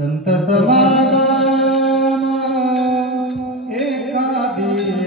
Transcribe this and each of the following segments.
संत समाधान एखादी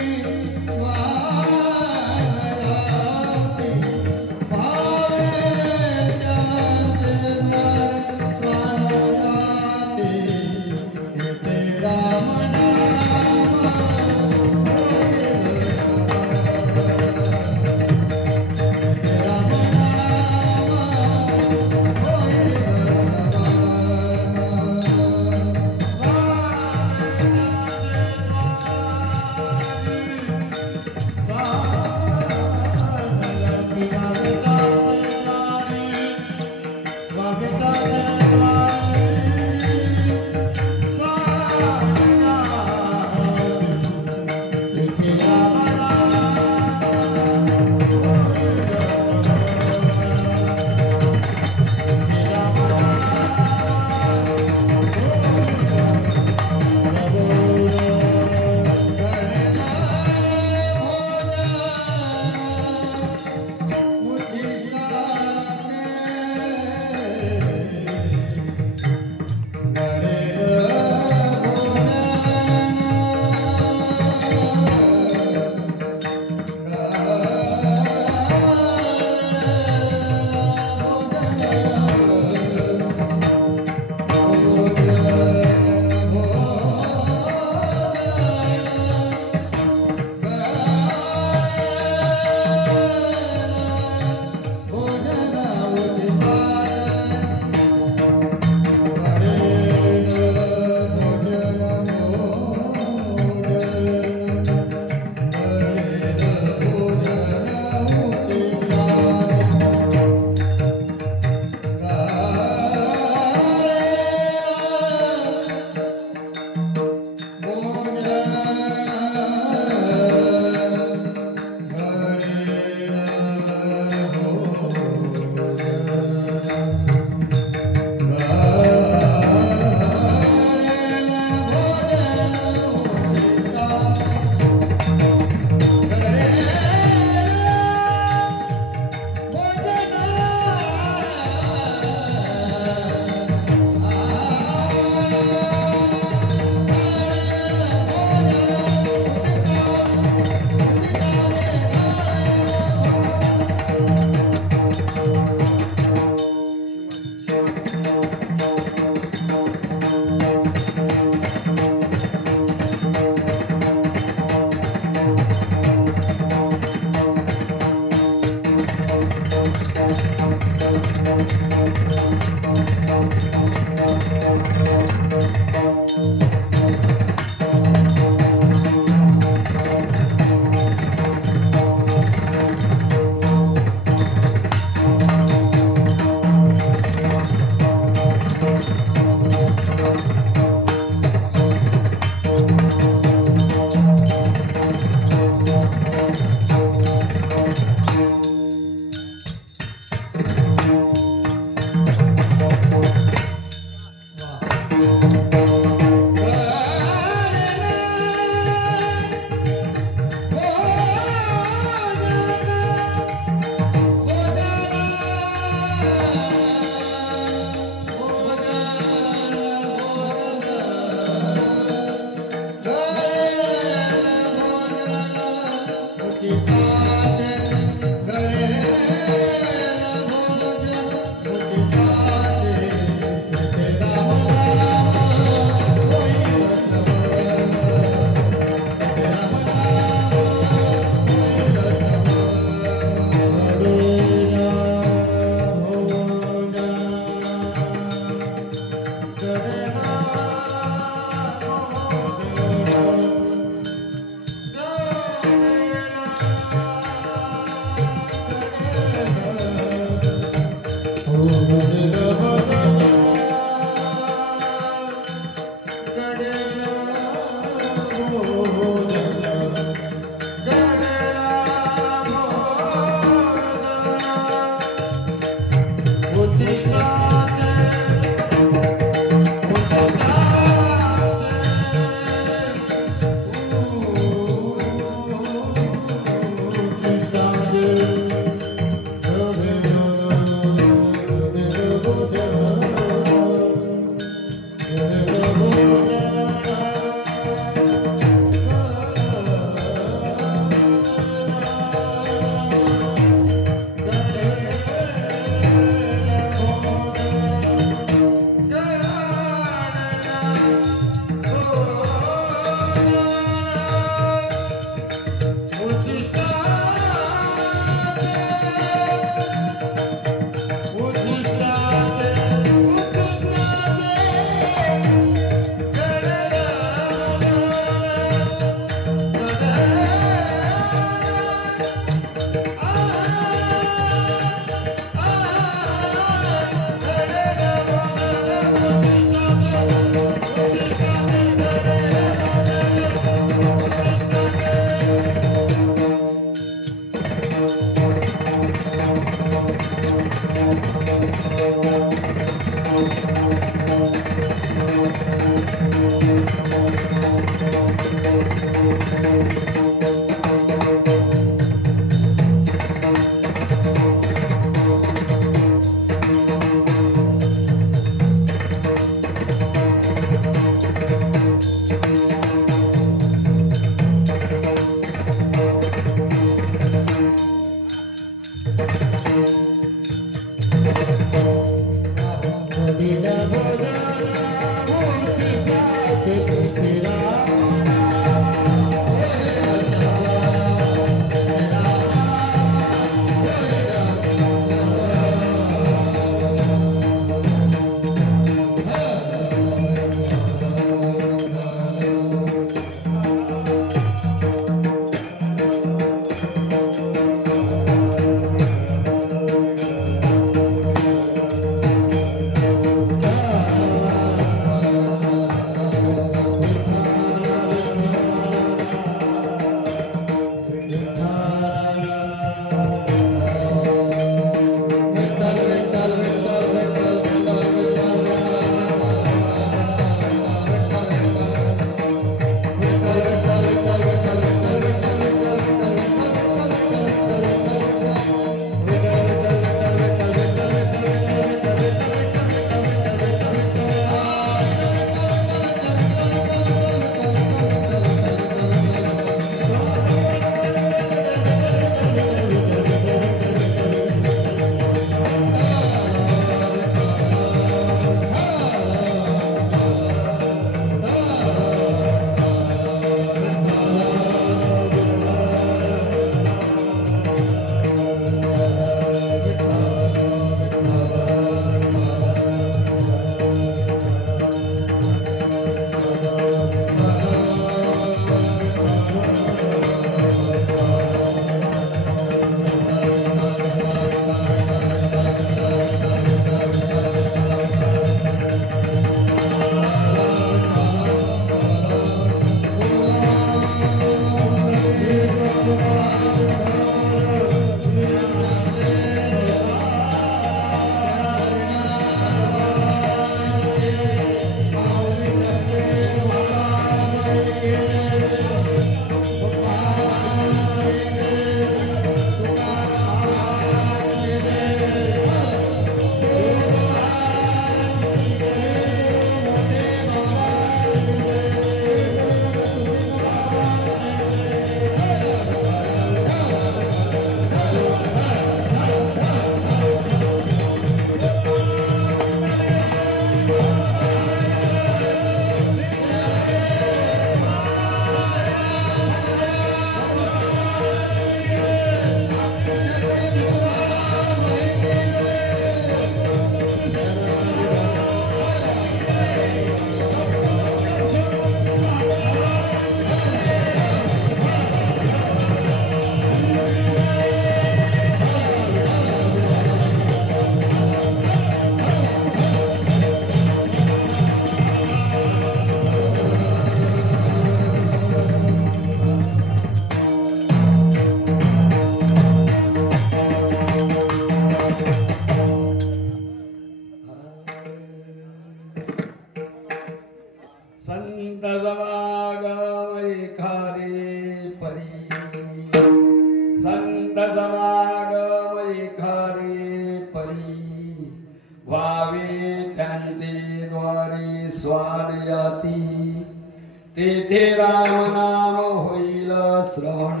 तेथे राम नाम होईल श्रवण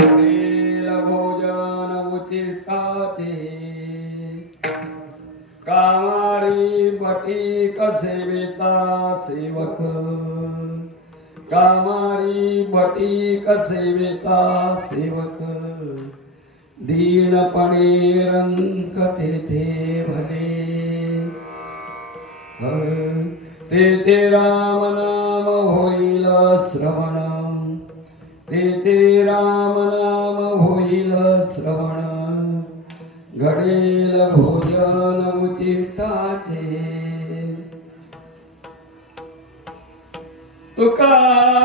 होईल भोजन उचिष्टाचे कामारी बटीक सेवेचा सेवक कामारी बटीक सेवेचा सेवक दीनपणे रंक तेथे भले तेथे राम नाम होईल श्रवण तेथे राम नाम होईल श्रवण घडेल भोजन उचिष्टाचे तुका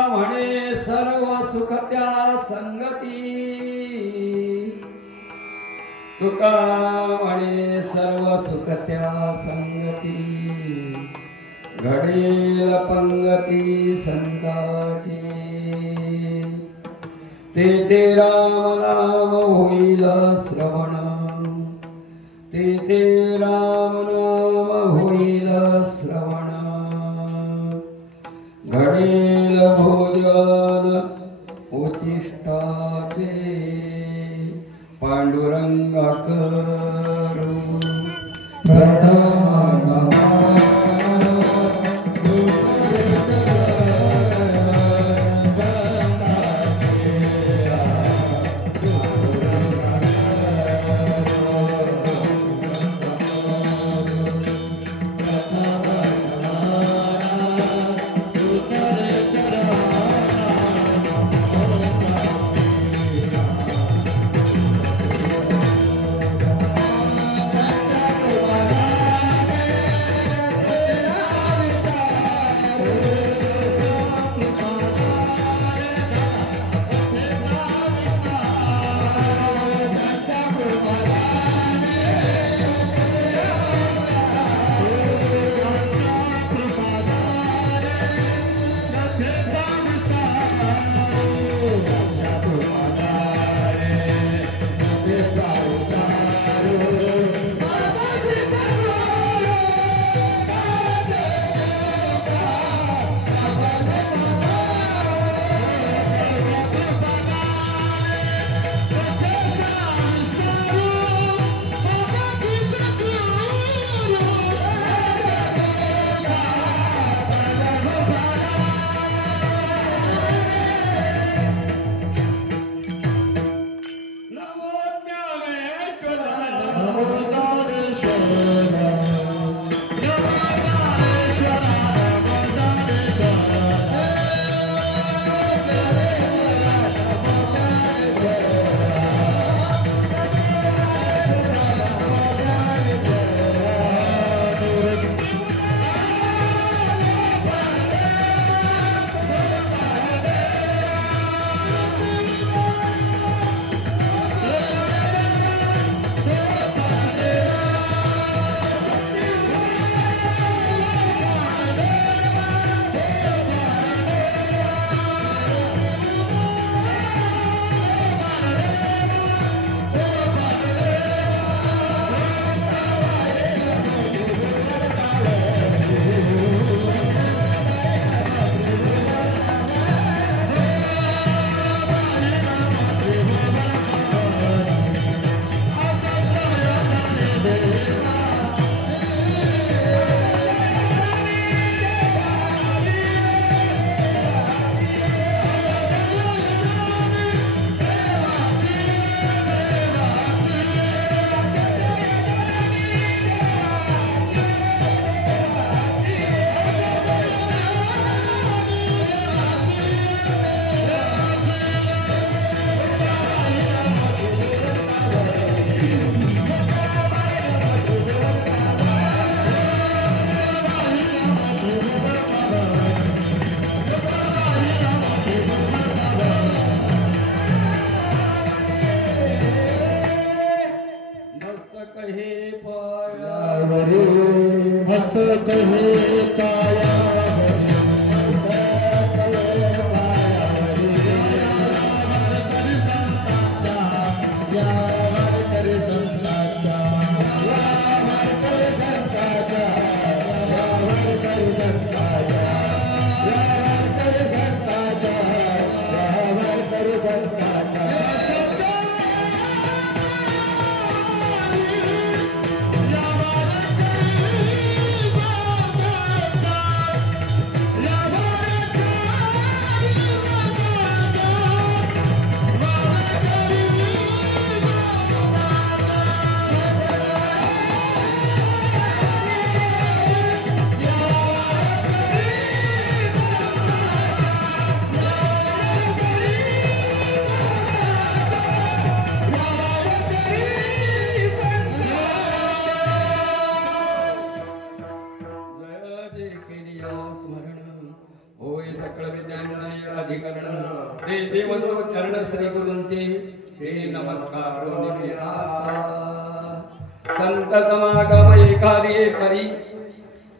म्हणे सर्व सुख त्या संगती तुका म्हणे सर्व सुख त्या संगती घडेल पंगती संताची तेथे राम नाम होईल श्रवण तेथे राम नाम होईल श्रवण घडेल भोजन उचिष्टाचे पांडुरंगा करू प्रथम मस्तक हे काया श्री गुरूंचे हे नमस्कार संत समागम एकादी करी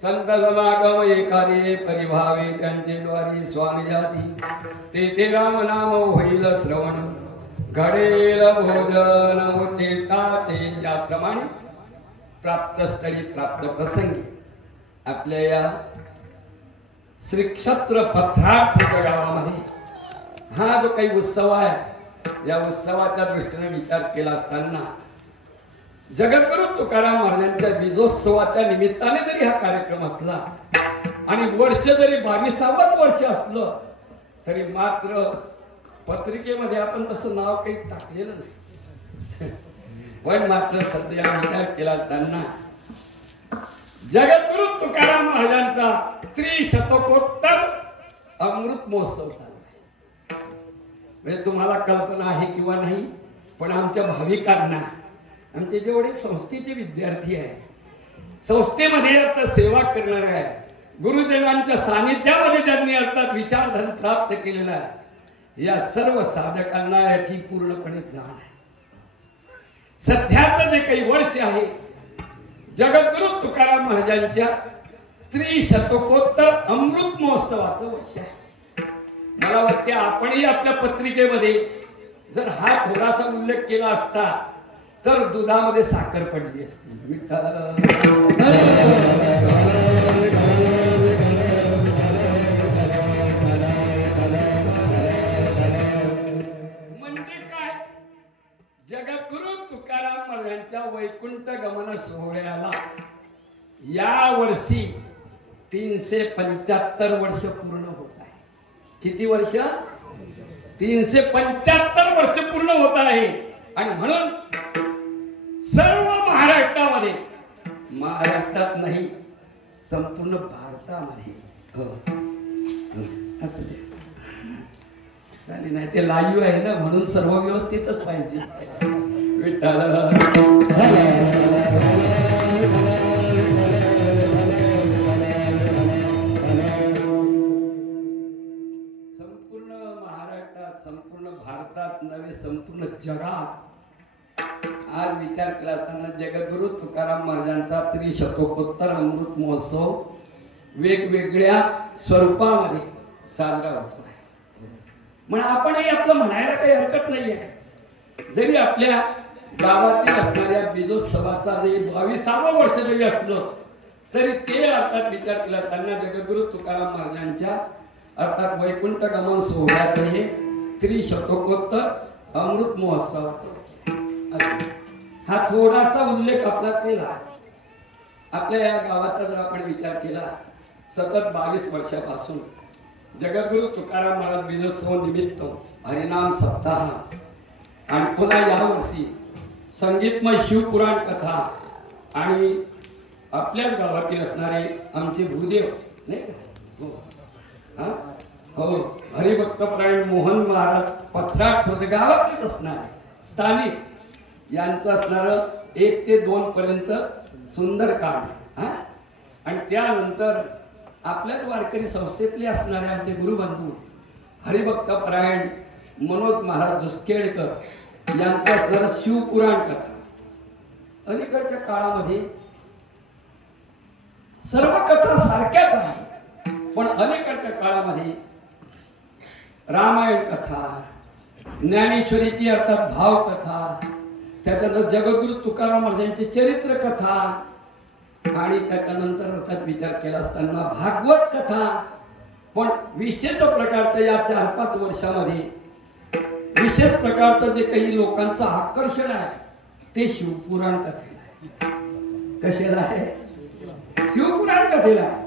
संत समागम एकारे परिभावे त्यांचे द्वारी स्वामी जाती ते राम नाम होईल श्रवण घडेल भोजन उचिता ते याप्रमाणे प्राप्तस्थळी प्राप्त प्रसंगी आपल्या या श्री क्षेत्र पथराट गावामध्ये हा जो काही उत्सव आहे या उत्सवाच्या दृष्टीने विचार केला असताना जगद्गुरु तुकाराम महाराजांच्या बीजोत्सवाच्या निमित्ताने जरी हा कार्यक्रम असला आणि वर्ष जरी 22वे वर्ष असलं तरी मात्र पत्रिकेमध्ये आपण तसं नाव काही टाकलेलं नाही. पण मात्र सध्या विचार केला असताना जगद्गुरु तुकाराम महाराजांचा त्रिशतकोत्तर अमृत महोत्सव झाला. म्हणजे तुम्हाला कल्पना आहे किंवा नाही, पण आमच्या भाविकांना आमचे जेवढे संस्थेचे विद्यार्थी आहे, संस्थेमध्ये आता सेवा करणार आहे, गुरुजनांच्या सानिध्यामध्ये ज्यांनी अर्थात विचारधन प्राप्त केलेला आहे, या सर्व साधकांना याची पूर्णपणे जाण आहे. सध्याचं जे काही वर्ष आहे जगद्गुरु तुकाराम महाराजांच्या त्रिशतकोत्तर अमृत महोत्सवाचं वर्ष आहे. मला वाटते आपणही आपल्या पत्रिकेमध्ये जर हा थोडासा उल्लेख केला असता तर दुधामध्ये साखर पडली असती. म्हणजे काय, जगद्गुरु तुकाराम महाराजांच्या वैकुंठ गमन सोहळ्याला या वर्षी 375 वर्ष पूर्ण होत आहे. किती वर्ष? 375 वर्ष पूर्ण होत आहे. आणि म्हणून सर्व महाराष्ट्रामध्ये, महाराष्ट्रात नाही संपूर्ण भारतामध्ये असं चालेल. नाही ते लाईव्ह आहे ना, म्हणून सर्व व्यवस्थितच पाहिजे. विठ्ठल संपूर्ण महाराष्ट्रात, संपूर्ण भारतात नव्हे संपूर्ण जगात आज विचार केला असताना जगद्गुरु तुकाराम महाराजांचा त्रिशतकोत्तर अमृत महोत्सव वेगवेगळ्या स्वरूपामध्ये साजरा होतो आहे. म्हणून आपणही आपलं म्हणायला काही हरकत नाही आहे. जरी आपल्या गावातील असणाऱ्या बीजोत्सवाचा जरी 22वे वर्ष जरी असलं तरी ते अर्थात विचार केला असताना जगद्गुरु तुकाराम महाराजांच्या अर्थात वैकुंठ गमन सोहळ्याचं हे त्रिशतकोत्तर अमृत महोत्सवाचं हा थोडासा उल्लेख आपला केला. आपल्या या गावाचा जर आपण विचार केला, सतत 22 वर्षापासून जगद्गुरु तुकाराम महाराज बीजोत्सव निमित्त हरिनाम सप्ताह आणि पुन्हा यावर्षी संगीतमय शिवपुराण कथा आणि आपल्याच गावातील असणारे आमचे भूदेव नाही का, हो हरिभक्तपरायण मोहन महाराज पथराट गावातलेच असणारे स्थानिक यांचं असणारं 1 ते 2 पर्यंत सुंदरकांड आणि त्यानंतर आपल्याच वारकरी संस्थेतले असणारे आमचे गुरुबंधू हरिभक्तपरायण मनोज महाराज दुसकेळकर यांचं असणारं शिवपुराण कथा. अलीकडच्या काळामध्ये सर्व कथा सारख्याच आहे, पण अलीकडच्या काळामध्ये रामायण कथा, ज्ञानेश्वरीची अर्थात भाव कथा, त्याच्यानंतर जगद्गुरु तुकाराम महाराजांची चरित्र कथा आणि त्याच्यानंतर अर्थात विचार केला असताना भागवत कथा. पण विशेष प्रकारच्या या 4-5 वर्षामध्ये विशेष प्रकारचं जे काही लोकांचं आकर्षण आहे ते शिवपुराण कथेला आहे. कशाला आहे? शिवपुराण कथेला आहे.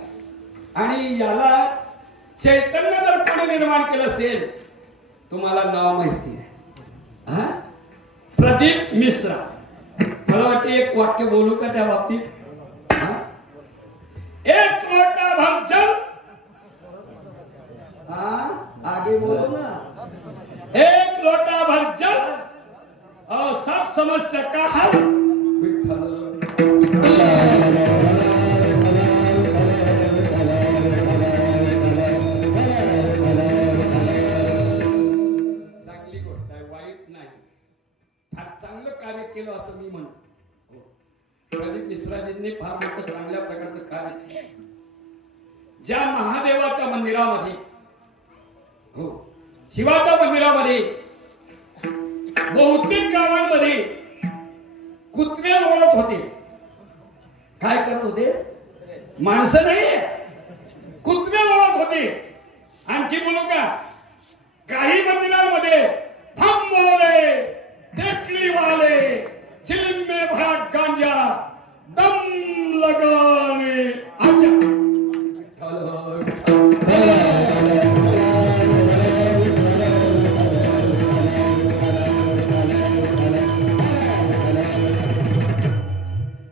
आणि याला चैतन्य जर कोणी निर्माण केलं असेल, तुम्हाला नाव माहिती आहे, प्रदीप मिश्रा. मला वाटते एक वाक्य बोलू का त्या बाबतीत? एक लोटा भर जल, आगे बोलो ना. एक लोटा भर जल और सब समस्या का हल. चांगली गोष्ट आहे, वाईट नाही. फार चांगलं कार्य केलं असं मी म्हणतो. प्रदीप मिश्राजींनी फार मोठं चांगल्या प्रकारचं कार्य केलं. ज्या महादेवाच्या मंदिरामध्ये, हो शिवाच्या मंदिरामध्ये बहुतेक गावांमध्ये कुत्रे ओळख होते. काय करत होते? माणसं नाही, कुत्रे ओळख होते. आणखी बोलू का? काही मंदिरांमध्ये हम बोले टेकली वाले चिलिम में भरा गांजा दम लगाने आजा.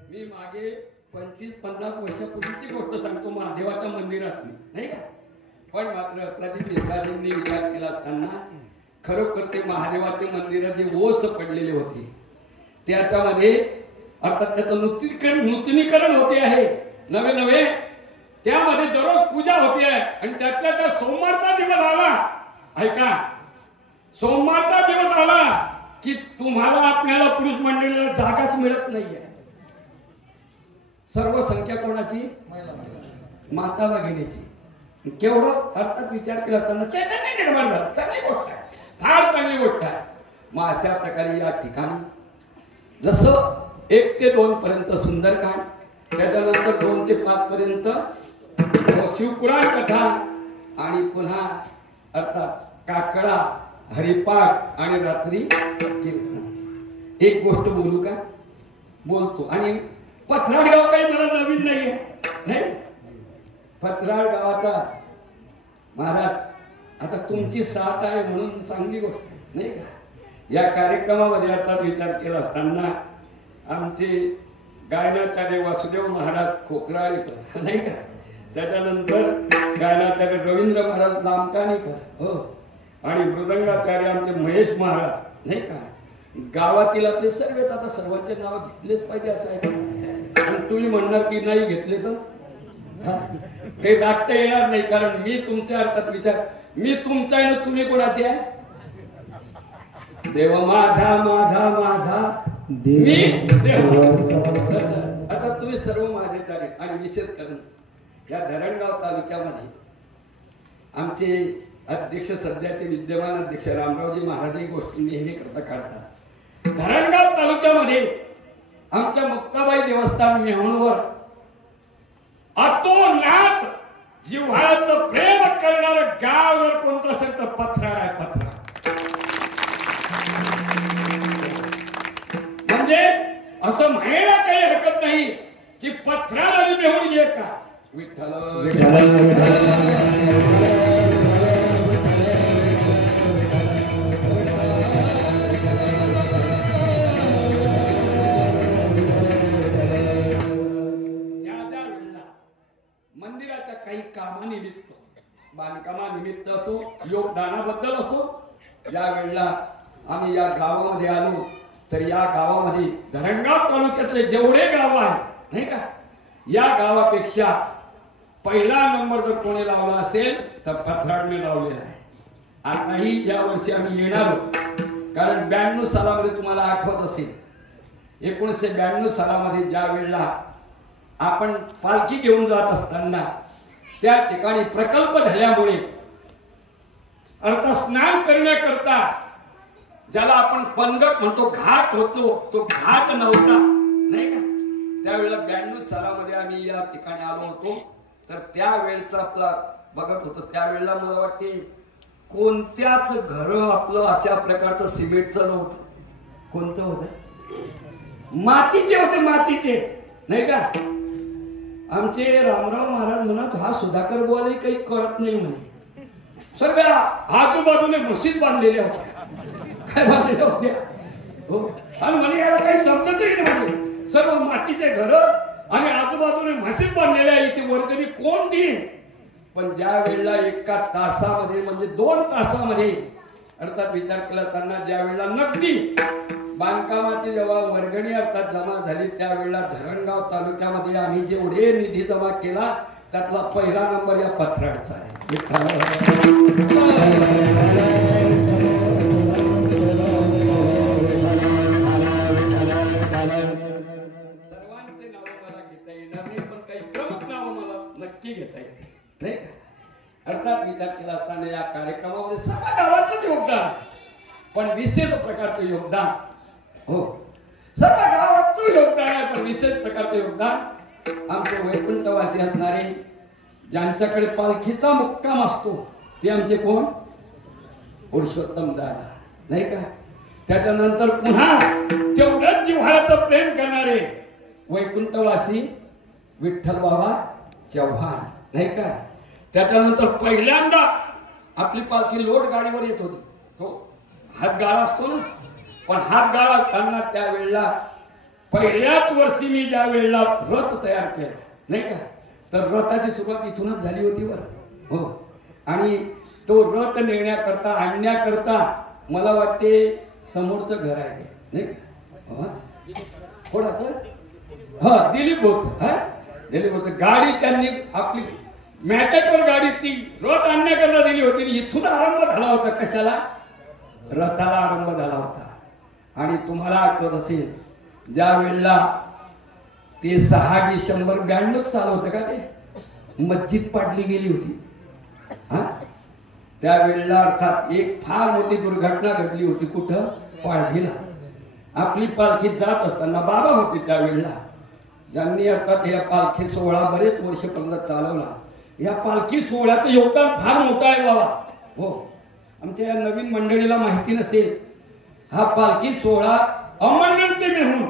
मी मागे 25-50 वर्षापूर्वीची गोष्ट सांगतो महादेवाच्या मंदिरातली, नाही का? पण मात्र प्रदीप मिश्राजींनी विचार केला असताना खरोखर ते महादेवाचे मंदिर जे ओस पडलेले होते त्याच्यामध्ये अर्थात त्याचं नूतनीकरण होते आहे, नवे नवे त्यामध्ये दररोज पूजा होती आहे. आणि त्यातल्या त्या सोमवारचा दिवस आला, ऐका, सोमवारचा दिवस आला की तुम्हाला आपल्याला पुरुष मंडळीला जागाच मिळत नाहीये. सर्व संख्या कोणाची? माता भगिनीची. केवढं अर्थात विचार केला असताना चैतन्य निर्माण झालं. चांगली गोष्ट आहे, फार चांगली गोष्ट आहे. मग अशा प्रकारे या ठिकाणी जसं 1 ते 2 पर्यंत सुंदरकांड, त्याच्यानंतर 2 ते 5 पर्यंत शिवपुराण कथा आणि पुन्हा अर्थात काकडा, हरिपाठ आणि रात्री कीर्तन. एक गोष्ट बोलू का? बोलतो. आणि पथराड गाव काही मला नवीन नाहीये, नाही. पथराड गावाचा महाराज आता तुमची साथ आहे म्हणून चांगली गोष्ट आहे, नाही का? या कार्यक्रमामध्ये अर्थात विचार केला असताना आमचे गायनाचार्य वासुदेव महाराज खोकराळीकर, नाही का? त्याच्यानंतर गायनाचार्य रवींद्र महाराज नामकानीकर, हो, आणि मृदंगाचार्य आमचे महेश महाराज, नाही का? गावातील आपले सर्वच आता सर्वांचे नाव घेतलेच पाहिजे असं आहे. आणि तुम्ही म्हणणार की नाही घेतले तर ते दाखता येणार नाही, कारण मी तुमच्या अर्थात विचार, मी तुमचा आहे ना तुम्ही कोणाचे आहे? देव माझा माझा माझा मी देव. अर्थात तुम्ही सर्व माझेच आहे. आणि विशेष करून या धरणगाव तालुक्यामध्ये आमचे अध्यक्ष, सध्याचे विद्यमान अध्यक्ष रामरावजी महाराज ही गोष्टी नेहमी करता काढतात. धरणगाव तालुक्यामध्ये आमच्या मुक्ताबाई देवस्थान मेहणवर अतोनात जिव्हाळ्याचं प्रेम करणारं गाव जर कोणतं असेल तर पथराड आहे. पथराड म्हणजे असं म्हणायला काही हरकत नाही की पथराड आणि मेहून एक का. विठ्ठल मंदिराच्या काही कामानिमित्त, बांधकामानिमित्त असो, योगदानाबद्दल असो, या वेळेला आम्ही या गावामध्ये आलो. तर या गावामध्ये धरणगाव तालुक्यातले जेवढे गाव आहे, नाही का, या गावापेक्षा पहिला नंबर जर कोणी लावला असेल तर पथराडने लावलेला आहे. आताही या वर्षी आम्ही येणार आहोत, कारण 92 सालामध्ये तुम्हाला आठवत असेल 1992 सालामध्ये ज्या वेळेला आपण पालखी घेऊन जात असताना त्या ठिकाणी प्रकल्प झाल्यामुळे अर्थात स्नान करण्याकरता ज्याला आपण पंगत म्हणतो, घाट होतो, तो घाट नव्हता, नाही का? त्यावेळेला 92 सालामध्ये आम्ही या ठिकाणी आलो होतो. तर त्यावेळेचा आपला बघत होतो, त्यावेळेला मला वाटते कोणत्याच घर आपलं अशा प्रकारचं सिमेंटचं नव्हतं. कोणतं होतं? मातीचे होते, मातीचे, नाही का? आमचे रामराव महाराज म्हणत हा सुधाकर बुवालाही काही कळत नाही म्हणे. सर्व आजूबाजूने म्हशीत बांधलेल्या होत्या. काय बांधलेल्या होत्या, हो. आणि म्हणे याला काही समजतही नाही म्हणे. सर्व मातीचे घर आणि आजूबाजूने म्हशीत बांधलेल्या, इथे वर्गणी कोण देईल? पण ज्या वेळेला एका तासामध्ये म्हणजे 2 तासामध्ये अर्थात विचार केला त्यांना, ज्या वेळेला नगदी बांधकामाची जेव्हा वर्गणी अर्थात जमा झाली, त्यावेळेला धरणगाव तालुक्यामध्ये आम्ही जेवढे निधी जमा केला त्यातला पहिला नंबर या पथराडचा आहे. सर्वांचे पण विशेष प्रकारचं योगदान, हो सर्व गावाचं योगदान आहे, पण विशेष प्रकारचं योगदान आमचे वैकुंठवासी असणारे ज्यांच्याकडे पालखीचा मुक्काम असतो ते आमचे कोण? पुरुषोत्तम दादा, नाही का? त्याच्यानंतर पुन्हा तेवढंच जिव्हाळ्याचं प्रेम करणारे वैकुंठवासी विठ्ठल बाबा चव्हाण, नाही का? त्याच्यानंतर पहिल्यांदा आपली पालखी लोट गाडीवर येत होती, तो हातगाडा असतो ना, पण हातगाडा असताना त्यावेळेला पहिल्याच वर्षी मी ज्या वेळेला रथ तयार केला, नाही का, तर रथाची सुरुवात इथूनच झाली होती वर, हो. आणि तो रथ नेण्याकरता आणण्याकरता मला वाटते समोरचं घर आहे, नाही का? कोणाचं? हा, दिलीप भाऊचं. हा, दिलीप भाऊचं गाडी त्यांनी आपली मॅटेटवर गाडी ती रथ आणण्याकरता दिली होती. इथून आरंभ झाला होता. कशाला? रथाला आरंभ झाला होता. आणि तुम्हाला आठवत असेल ज्या वेळेला ते 6 डिसेंबर 92 साल होतं का, ते मस्जिद पाडली गेली होती. हा, त्यावेळेला अर्थात एक फार मोठी दुर्घटना घडली होती. कुठं? पाळधीला. आपली पालखी जात असताना बाबा होते त्यावेळेला, ज्यांनी अर्थात या पालखी सोहळा बरेच वर्षपर्यंत चालवला. या पालखी सोहळ्याचं योगदान फार मोठं आहे बाबा, हो. आमच्या या नवीन मंडळीला माहिती नसेल, हा पालखी सोहळा अमळनेर ते मेहूण,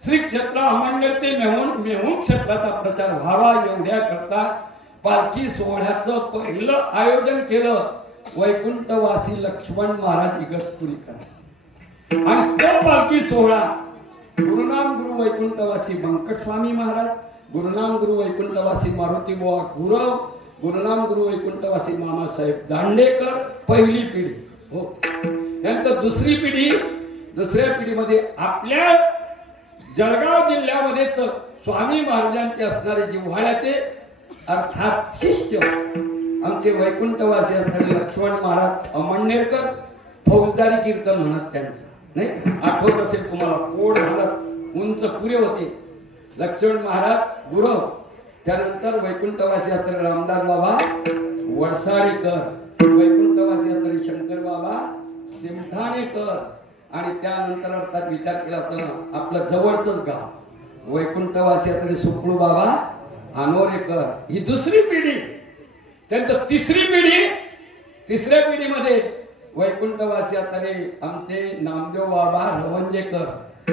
श्री क्षेत्र अमळनेर ते मेहूण क्षेत्राचा प्रचार व्हावा एवढ्या करता पालखी सोहळ्याचं पहिलं आयोजन केलं वैकुंठवासी लक्ष्मण महाराज इगतपुरीकर. आणि तो पालखी सोहळा गुरुनाम गुरु वैकुंठवासी व्यंकट स्वामी महाराज, गुरुनाम गुरु वैकुंठवासी मारुती बुवा गुरव, गुरुनाम गुरु वैकुंठवासी मामासाहेब दांडेकर, पहिली पिढी, हो. त्यानंतर दुसरी पिढी, दुसऱ्या पिढीमध्ये आपल्या जळगाव जिल्ह्यामध्येच स्वामी महाराजांचे असणारे जिव्हाळ्याचे अर्थात शिष्य आमचे वैकुंठवासी असणारे लक्ष्मण महाराज अमळनेरकर, फौजदारी कीर्तन म्हणत त्यांचं, नाही आठवत असेल तुम्हाला, पोड घालत उंच पुरे होते लक्ष्मण महाराज गुरव. त्यानंतर वैकुंठवासी असणारे रामदास बाबा वडसाळीकर, वैकुंठवासी असणारे शंकर बाबा चिमठाणेकर. आणि त्यानंतर अर्थात विचार केला असताना आपलं जवळचंच गाव वैकुंठवासी असणारे सुखळू बाबा अनोरेकर, ही दुसरी पिढी. त्यानंतर तिसरी पिढी, तिसऱ्या पिढीमध्ये वैकुंठवासी असणारे आमचे नामदेव बाबा रवंजेकर,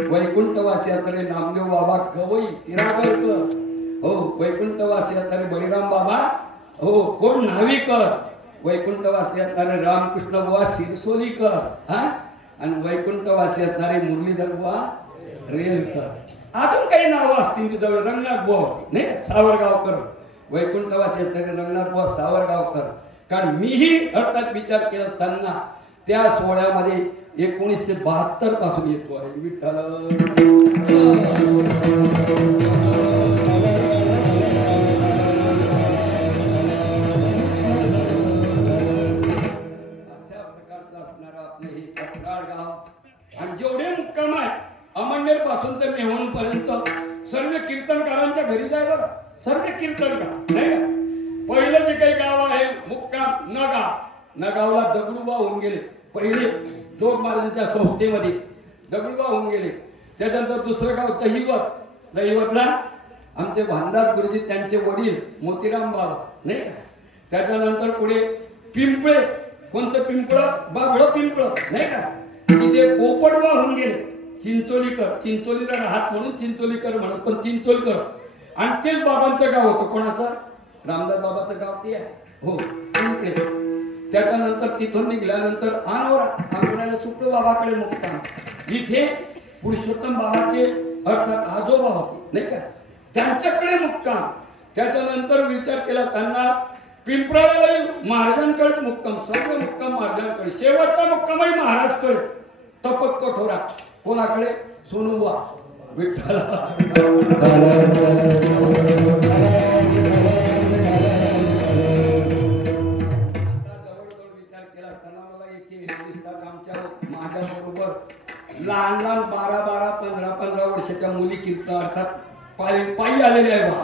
वैकुंठवासी असणारे नामदेव बाबा गवई शिरागरकर, हो. वैकुंठवासी असणारे बळीराम बाबा, हो, कोण नावीकर, वैकुंठवासी असणारे रामकृष्ण बुवा सिरसोलीकर, हा, आणि वैकुंठवासी असणारे मुरलीधर बुवा रेलकर. अजून काही नावं असतील तिथं, रंगनाथ बुवा होते, नाही सावरगावकर, वैकुंठवासी असणारे रंगनाथ बुवा सावरगावकर. कारण मीही अर्थात विचार केला असताना त्या सोहळ्यामध्ये 1972 पासून येतो आहे. विठ्ठल अशा प्रकारचं असणारं आपलं हे कठराळ गाव. आणि जेवढे मुक्काम आहे अमळनेर पासून तर मेहूण पर्यंत सर्व कीर्तनकारांच्या घरी जाय बरं, सर्व कीर्तनकार, नाही का. पहिलं जे काही गाव आहे मुक्काम नगाव, नगावला दगडूबा होऊन गेले पहिले जोग महाराजांच्या संस्थेमध्ये, दगडूबा होऊन गेले. त्याच्यानंतर दुसरं गाव दहिवत, दहिवतला आमचे भानदास गुरुजी त्यांचे वडील मोतीराम बाबा, नाही का. त्याच्यानंतर पुढे पिंपळे, कोणतं पिंपळं? बाबळ पिंपळ, नाही का. तिथे पोपटबा होऊन गेले चिंचोलीकर, चिंचोलीला राहत म्हणून चिंचोलीकर म्हणत, पण चिंचोलीकर. आणि तेच बाबांचं गाव होतं, कोणाचं? रामदास बाबाचं गाव ते आहे, हो, पिंपळे. त्याच्यानंतर तिथून निघाल्यानंतर अनोराला सुखळू बाबाकडे मुक्काम. इथे पुरुषोत्तम बाबाचे अर्थात आजोबा होते, नाही का, त्यांच्याकडे मुक्काम. त्याच्यानंतर विचार केला त्यांना पिंपळाला महाराजांकडेच मुक्काम, सर्व मुक्काम महाराजांकडे. शेवटचा मुक्कामही महाराजकडे, तपक कठोरा. कोणाकडे? सोनुबा विठ्ठल. माझ्याबरोबर लहान लहान 12-12, 15-15 वर्षाच्या मुली कीर्तन अर्थात पायी आलेल्या आहे बा.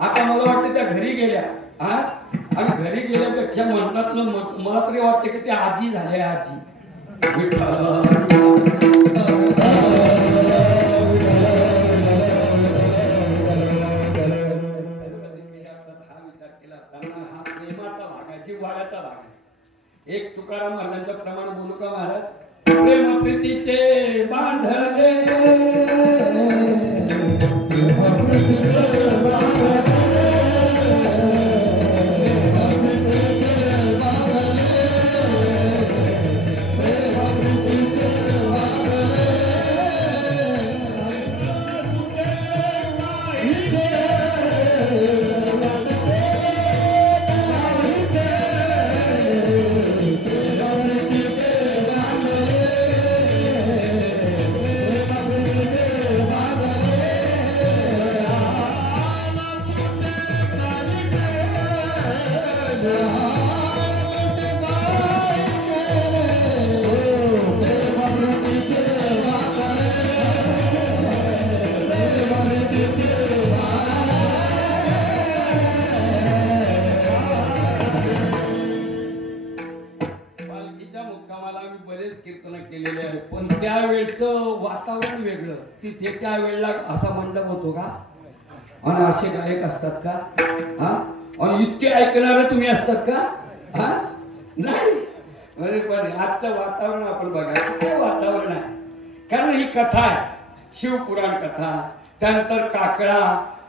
आता मला वाटतं त्या घरी गेल्या, हा. आणि घरी गेल्यापेक्षा म्हणतात मला तरी वाटतं की त्या आजी झाल्या, आजी, जिव्हाळ्याचा भाग आहे. एक तुकाराम महाराजांच्या प्रमाणे बोलू का महाराज? प्रेम प्रीतीचे बांधले पण त्यावेळचं वातावरण वेगळं. तिथे त्यावेळेला असा मंडप होतो का? आणि असे गायक असतात का? हा, आणि इतके ऐकणारे तुम्ही असतात का? हा, नाही. अरे पण आजचं वातावरण आपण बघा, काय वातावरण आहे. कारण ही कथा आहे, शिवपुराण कथा, त्यानंतर काकळा,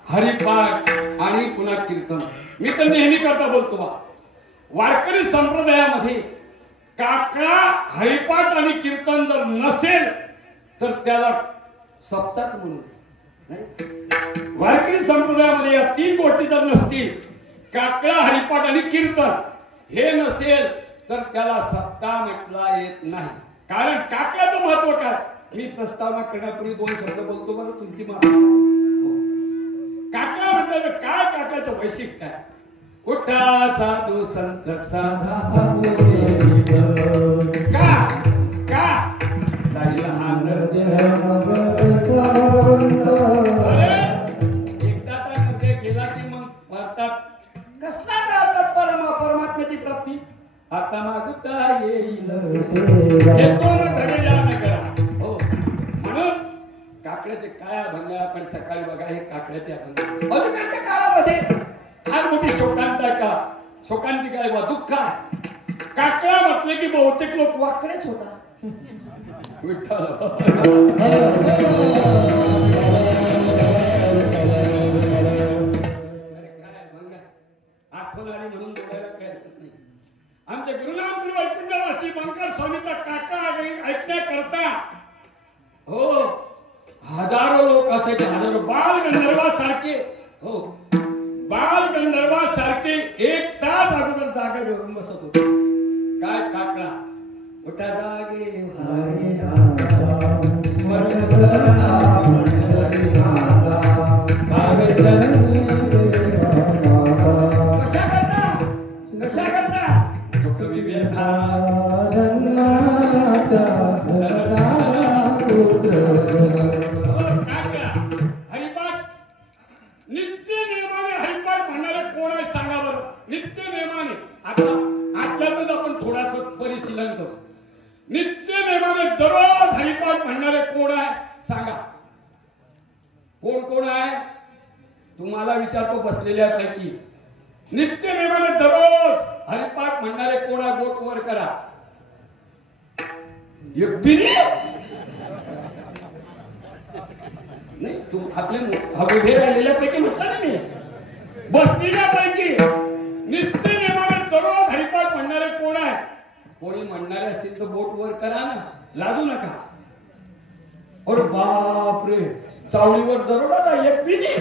हरिपाठ आणि पुन्हा कीर्तन. मी तर नेहमी करता बोलतो बा, वारकरी संप्रदायामध्ये काकळा, हरिपाठ आणि कीर्तन जर नसेल तर त्याला सप्ताह म्हणू नये. वारकरी संप्रदायामध्ये या तीन गोष्टी जर नसतील, काकळा, हरिपाठ आणि कीर्तन हे नसेल तर त्याला सप्ताह म्हटला येत नाही. कारण काकळ्याचं महत्व काय? मी प्रस्तावना करण्यापूर्वी दोन शब्द बोलतो बरं, तुमची माफी. काकळा म्हटलं तर काय? काकळ्याचं वैशिष्ट्य काय? उठा साधू संत साधा का का लहान एकदा तर गेला की मग भारतात कसला करतात परमात्म्याची प्राप्ती. आता मागता येईल येतो ना घडे या न करा. हो, म्हणून काकड्याचे काय अभंग आपण सकाळी बघा, हे काकड्याचे अभंग. अलीकडच्या काळामध्ये फार मोठी शोकांत का, शोकांतिका आहे बा, दुःख आहे. काकळा म्हटले की बहुतेक लोक वाकडेच होता. आठवण आली म्हणून बोलायला काय हरकत नाही. आमच्या गुरुनाम गुरु वैकुंठवासी बंकर स्वामीचा काकळा ऐकण्याकरता हो हजारो लोक असायचे, हजारो. बाल गंधर्वासारखे, हो बाल गंधर्वासारखे 1 तास अगोदर जागा घेऊन बसत होते. काय काकळा उठा जागे भारे आता स्मरण करा कशा करता कवी व्यथा हरिपाठ नित्य नियमाने हरिपाठ म्हणणारे कोण आहे सांगा बरं. नित्य नियमाने आता आपल्यातच आपण थोडासा परिशीलन करू. नित्य नेमाने दररोज हरिपाठ म्हणणारे कोण आहे सांगा. कोण कोण आहे तुम्हाला विचारतो बसलेल्यापैकी. नित्य नेमाने दररोज हरिपाठ म्हणणारे कोण आहे? बोट वर करा. नाही, तू आपले उभे राहिलेल्यापैकी म्हटलं ना मी. बसलेल्यापैकी नित्य नेमाने दररोज हरिपाठ म्हणणारे कोण आहे? कोणी म्हणणारे असतील तर बोट वर करा ना, लागू नका. अरे बाप रे, चावडीवर दरोडा ना. एक बिनी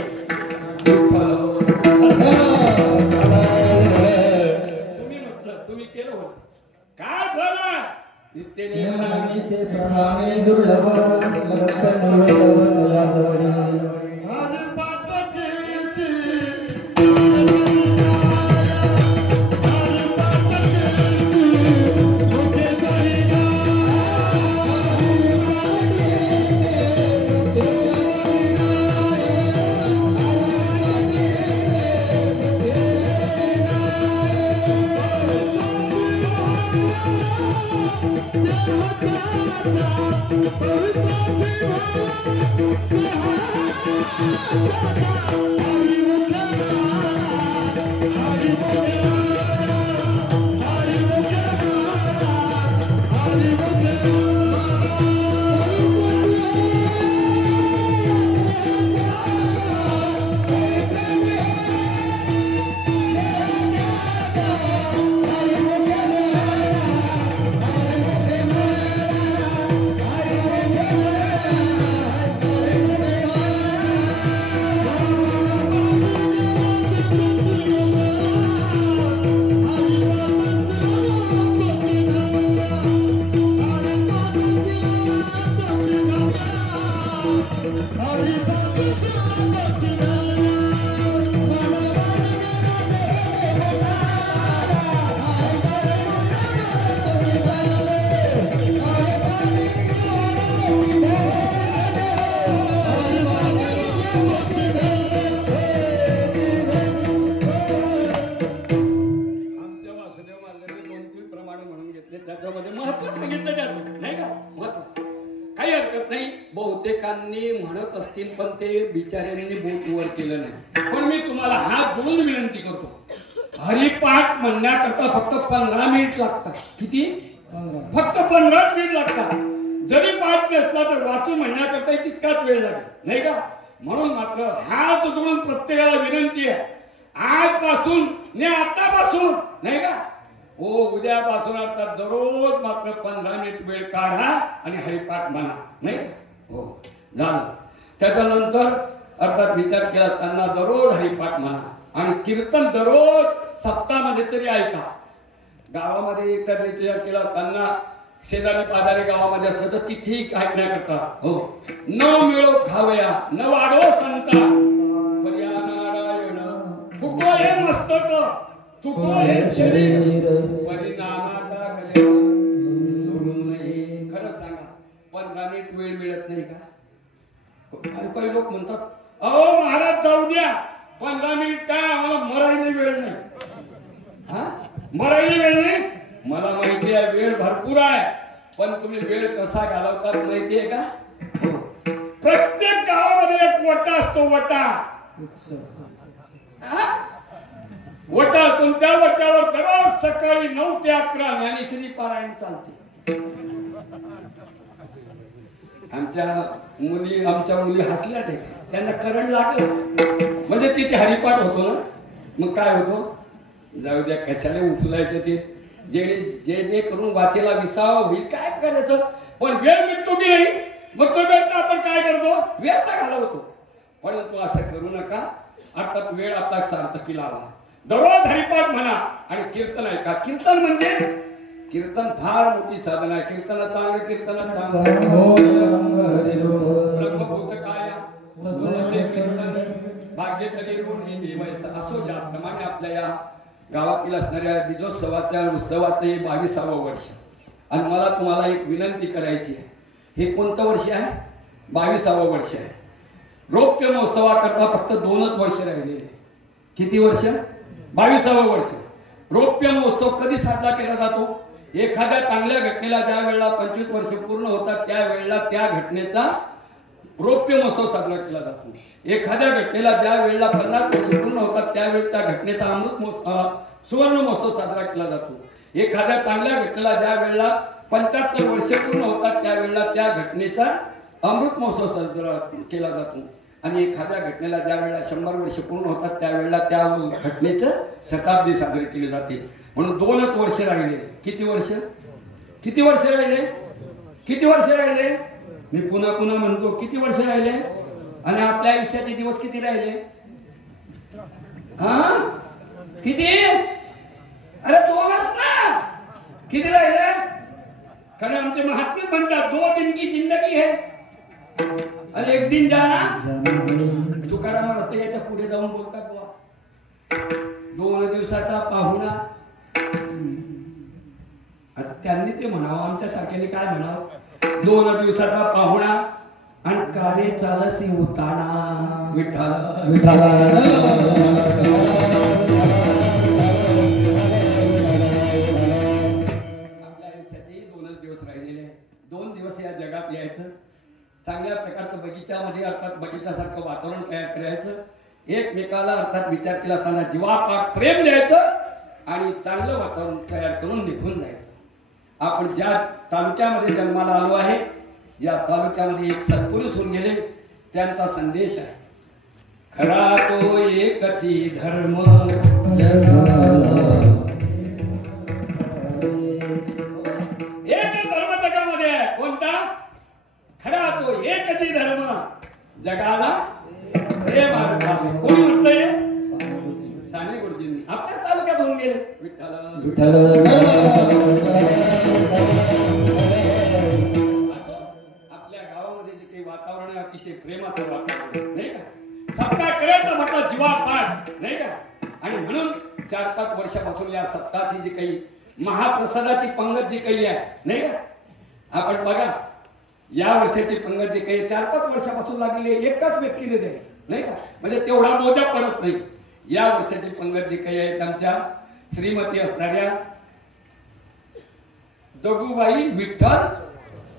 तुम्ही म्हटलं, तुम्ही केलं होतं. काय झालं? नित्य नेमाने दुर्लभ Thank you. त्याच्यामध्ये महत्व सांगितलं जातं नाही का महत्व काही हरकत नाही. बहुतेकांनी म्हणत असतील पण ते बिचाऱ्यांनी बोट वर केलं नाही. पण मी तुम्हाला हात जोडून विनंती करतो, हरिपाठ म्हणण्याकरता फक्त 15 मिनिट लागतात. किती? फक्त 15 मिनिट लागतात. जरी पाठ नसला तर वाचून म्हणण्याकरता तितकाच वेळ लागेल नाही का. म्हणून मात्र हात जोडून प्रत्येकाला विनंती आहे, आजपासून ने आतापासून नाही का हो उद्यापासून अर्थात दररोज मात्र 15 मिनिट वेळ काढा आणि हरिपाठ म्हणा नाही हो झालं. त्याच्यानंतर अर्थात विचार केला त्यांना दररोज हरिपाठ म्हणा आणि कीर्तन दररोज सप्ताहामध्ये तरी ऐका. गावामध्ये एकदा विचार केला त्यांना शेजारी पाजारी गावामध्ये असलं तर तिथेही ऐकण्याकरता हो न मिळो खावया न वाढो संता पर्या नारायण फुटो हे मस्तक तुटो हे शरीर परिणामाचा गले सोडून नये. खरं सांगा 15 मिनिट वेळ मिळत नाही का. काही काही लोक म्हणतात अहो महाराज जाऊ द्या 15 मिनिट काय आम्हाला मरायला वेळ नाही. हा मरायला वेळ नाही. मला माहिती आहे वेळ भरपूर आहे पण तुम्ही वेळ कसा घालवतात माहिती आहे का. प्रत्येक गावामध्ये एक वटा असतो वटा. वटातून त्या वट्यावर दररोज सकाळी 9 ते 11 ज्ञानेश्वरी पारायण चालते. आमच्या मुली हसल्या ते त्यांना करंट लागलं म्हणजे तिथे हरिपाठ होतो ना. मग काय होतो जाऊ द्या कशाला उचलायचं ते जे करून वाचेला विसावा होईल काय करायचं. पण वेळ मिळतो की नाही मग तो वेळ आपण काय करतो व्यर्थ घालवतो. परंतु असं करू नका. अर्थात वेळ आपला सार्थकी लावा. दररोज हरिपाठ म्हणा आणि कीर्तन ऐका. कीर्तन म्हणजे कीर्तन फार मोठी साधना आहे. कीर्तन चांगलं कीर्तन ब्रह्मभूत काय भाग्य तरी ऋण हे देवायचं असो. ज्याप्रमाणे आपल्या या गावातील असणाऱ्या बीजोत्सवाच्या उत्सवाचं हे 22वं वर्ष आणि मला तुम्हाला एक विनंती करायची आहे. हे कोणतं वर्ष आहे 22वं वर्ष आहे. रौप्य महोत्सवाकरता फक्त 2च वर्ष राहिलेले. किती वर्ष 22वं वर्ष. रौप्य महोत्सव कधी साजरा केला जातो एखाद्या चांगल्या घटनेला ज्या वेळेला 25 वर्ष पूर्ण होतात त्यावेळेला त्या घटनेचा रौप्य महोत्सव साजरा केला जातो. एखाद्या घटनेला ज्या वेळेला 50 वर्ष पूर्ण होतात त्यावेळेस त्या घटनेचा अमृत महोत्सव सुवर्ण महोत्सव साजरा केला जातो. एखाद्या चांगल्या घटनेला ज्या वेळेला 75 वर्ष पूर्ण होतात त्यावेळेला त्या घटनेचा अमृत महोत्सव साजरा केला जातो. आणि एखाद्या घटनेला ज्या वेळेला 100 वर्ष पूर्ण होतात त्यावेळेला त्या घटनेचं शताब्दी साजरी केली जाते. म्हणून 2च वर्ष राहिले. किती वर्ष किती वर्ष राहिले किती वर्ष राहिले मी पुन्हा पुन्हा म्हणतो किती वर्ष राहिले. आणि आपल्या आयुष्याचे दिवस किती राहिले हा किती. अरे 2च ना. किती राहिले. कारण आमचे महात्मे म्हणतात 2 दिन की जिंदगी है आणि 1 दिन जाना. तुकाराम महाराज याच्या पुढे जाऊन बोलतात बुवा 2 दिवसाचा पाहुणा. आता त्यांनी ते म्हणावं आमच्या सारख्याने काय म्हणावं 2 दिवसाचा पाहुणा आणि कार्य चालसी उताना विठ्ठल विठ्ठल. आपल्या आयुष्याचे 2च दिवस राहिलेले. 2 दिवस या जगात यायचं, चांगल्या प्रकारचं बगीच्यामध्ये अर्थात बगीच्यासारखं वातावरण तयार करायचं, एकमेकाला अर्थात विचार केला असताना जीवापाड प्रेम द्यायचं आणि चांगलं वातावरण तयार करून निघून जायचं. आपण ज्या तालुक्यामध्ये जन्माला आलो आहे, या तालुक्यामध्ये एक सत्पुरुष होऊन गेले, त्यांचा संदेश आहे, खरा तो एकची धर्म एक धर्म जगामध्ये आहे. कोणता? खरा तो एकची धर्म जगाला हे मार्गाने. कोणी म्हटलंय? साने गुरुजींनी आपल्याच तालुक्यात होऊन गेले. विठ्ठल आपल्या गावामध्ये जे काही वातावरण आहे अतिशय प्रेमाचं वातावरण नाही का. सप्ताह करायचा म्हटलं जीवापाड नाही का. आणि म्हणून 4-5 वर्षापासून या सप्ताहाची जी काही महाप्रसादाची पंगत जी काही आहे नाही का, आपण बघा या वर्षाची पंगत जी काही 4-5 वर्षापासून लागलेली एकाच व्यक्तीने द्यायची नाही का, म्हणजे तेवढा बोजा पडत नाही. या वर्षाची पंगत जी काही आहे आमच्या श्रीमती असणाऱ्या दगूबाई विठ्ठल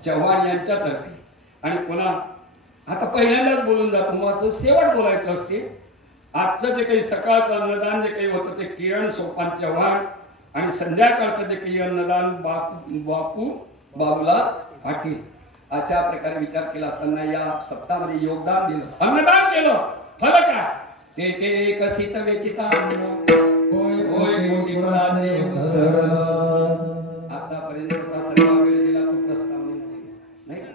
चव्हाण यांच्यातर्फे. आणि पुन्हा आता पहिल्यांदाच बोलून जातो, मग शेवट बोलायचं असते. आजचं जे काही सकाळचं अन्नदान जे काही होतं ते किरण सोपान चव्हाण आणि संध्याकाळचं जे काही अन्नदान बापू बाबूलाल पाटील अशा प्रकारे विचार केला असताना या सप्ताहामध्ये योगदान दिलं, अन्नदान केलं. फल काय? ते कसित वेचिता आतापर्यंतचा सर्व वेळ दिला तो प्रस्ताव नाही का.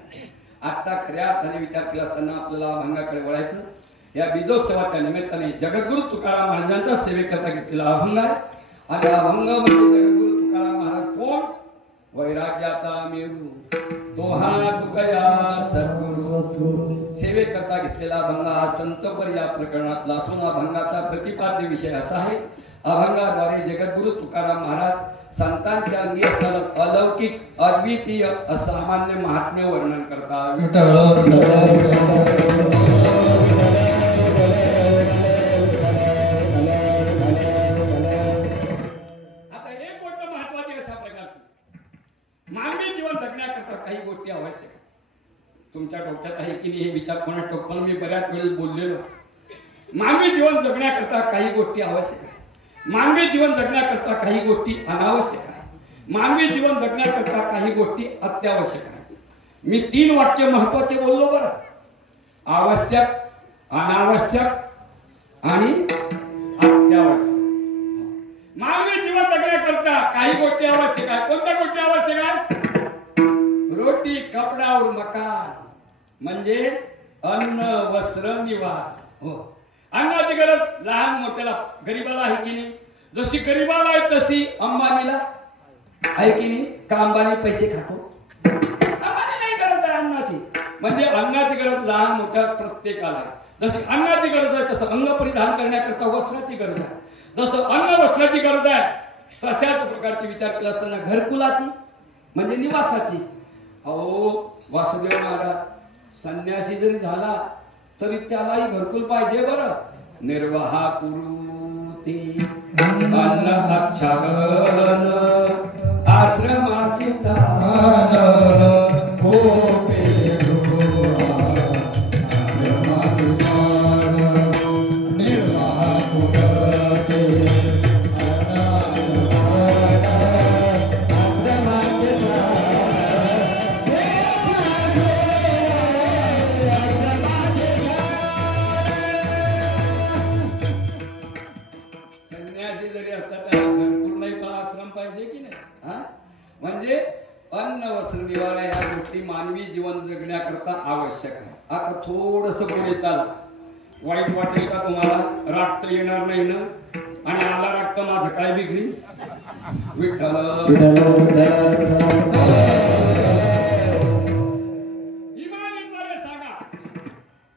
आता खऱ्या अर्थाने विचार केला असताना आपल्याला अभंगाकडे वळायचं. या बीजोत्सवाच्या निमित्ताने जगद्गुरु तुकाराम महाराजांचा सेवेकरता घेतलेला अभंग आहे. आणि अभंग म्हणजे जगद्गुरु तुकाराम महाराज कोण? वैराग्याचा मेरू तो हा तुकया सद्गुरु. सेवेकरता घेतलेला अभंग हा संतपर या प्रकरणातला असून अभंगाचा प्रतिपाद्य विषय असा आहे, अभंगाद्वारे जगद्गुरु तुकाराम महाराज संतांच्या अंगी असणारं अलौकिक अद्वितीय असामान्य महात्म्य वर्णन करतात. आता एक गोष्ट महत्वाची अशा प्रकारची, मानवी जीवन जगण्याकरता काही गोष्टी आवश्यक आहेत. तुमच्या डोक्यात आहे की नाही हे विचार कोणा टोकन मी बऱ्याच वेळेस बोललेलो. मानवी जीवन जगण्याकरता काही गोष्टी आवश्यक आहे, मानवी जीवन जगण्याकरता काही गोष्टी अनावश्यक आहे, मानवी जीवन जगण्याकरता काही गोष्टी अत्यावश्यक आहेत. मी 3 वाक्य महत्वाचे बोललो बरं, आवश्यक, अनावश्यक आणि अत्यावश्यक. मानवी जीवन जगण्याकरता काही गोष्टी आवश्यक आहे. कोणत्या गोष्टी आवश्यक आहे? रोटी कपडा और मकान म्हणजे अन्न वस्त्र निवारा. हो, अन्नाची गरज लहान मोठ्याला गरीबाला आहे की नाही. जशी गरीबाला आहे तशी अंबानीला आहे की नाही. का अंबानी पैसे खातो? अंबानी नाही गरज आहे अन्नाची. म्हणजे अन्नाची गरज लहान मोठ्या प्रत्येकाला आहे. जशी अन्नाची गरज आहे तसं अंग परिधान करण्याकरता वस्त्राची गरज आहे. जसं अन्न वस्त्राची गरज आहे तशाच प्रकारचे विचार केला असताना घरकुलाची म्हणजे निवासाची. अहो वासुदेव महाराज संन्यासी जरी झाला तरी त्यालाही घरकुल पाहिजे बरं. निर्वाहा पुरुती अन्न आच्छादन आश्रमाची दान म्हणजे अन्न वस्त्र निवारा या गोष्टी मानवी जीवन जगण्याकरता आवश्यक आहे. आता थोडंसं पुढे चाला, वाईट वाटेल का तुम्हाला? राग तर येणार नाही ना? आणि आला राग तर माझं काय बिघडी? विठ्ठल इमानीद्वारे सांगा,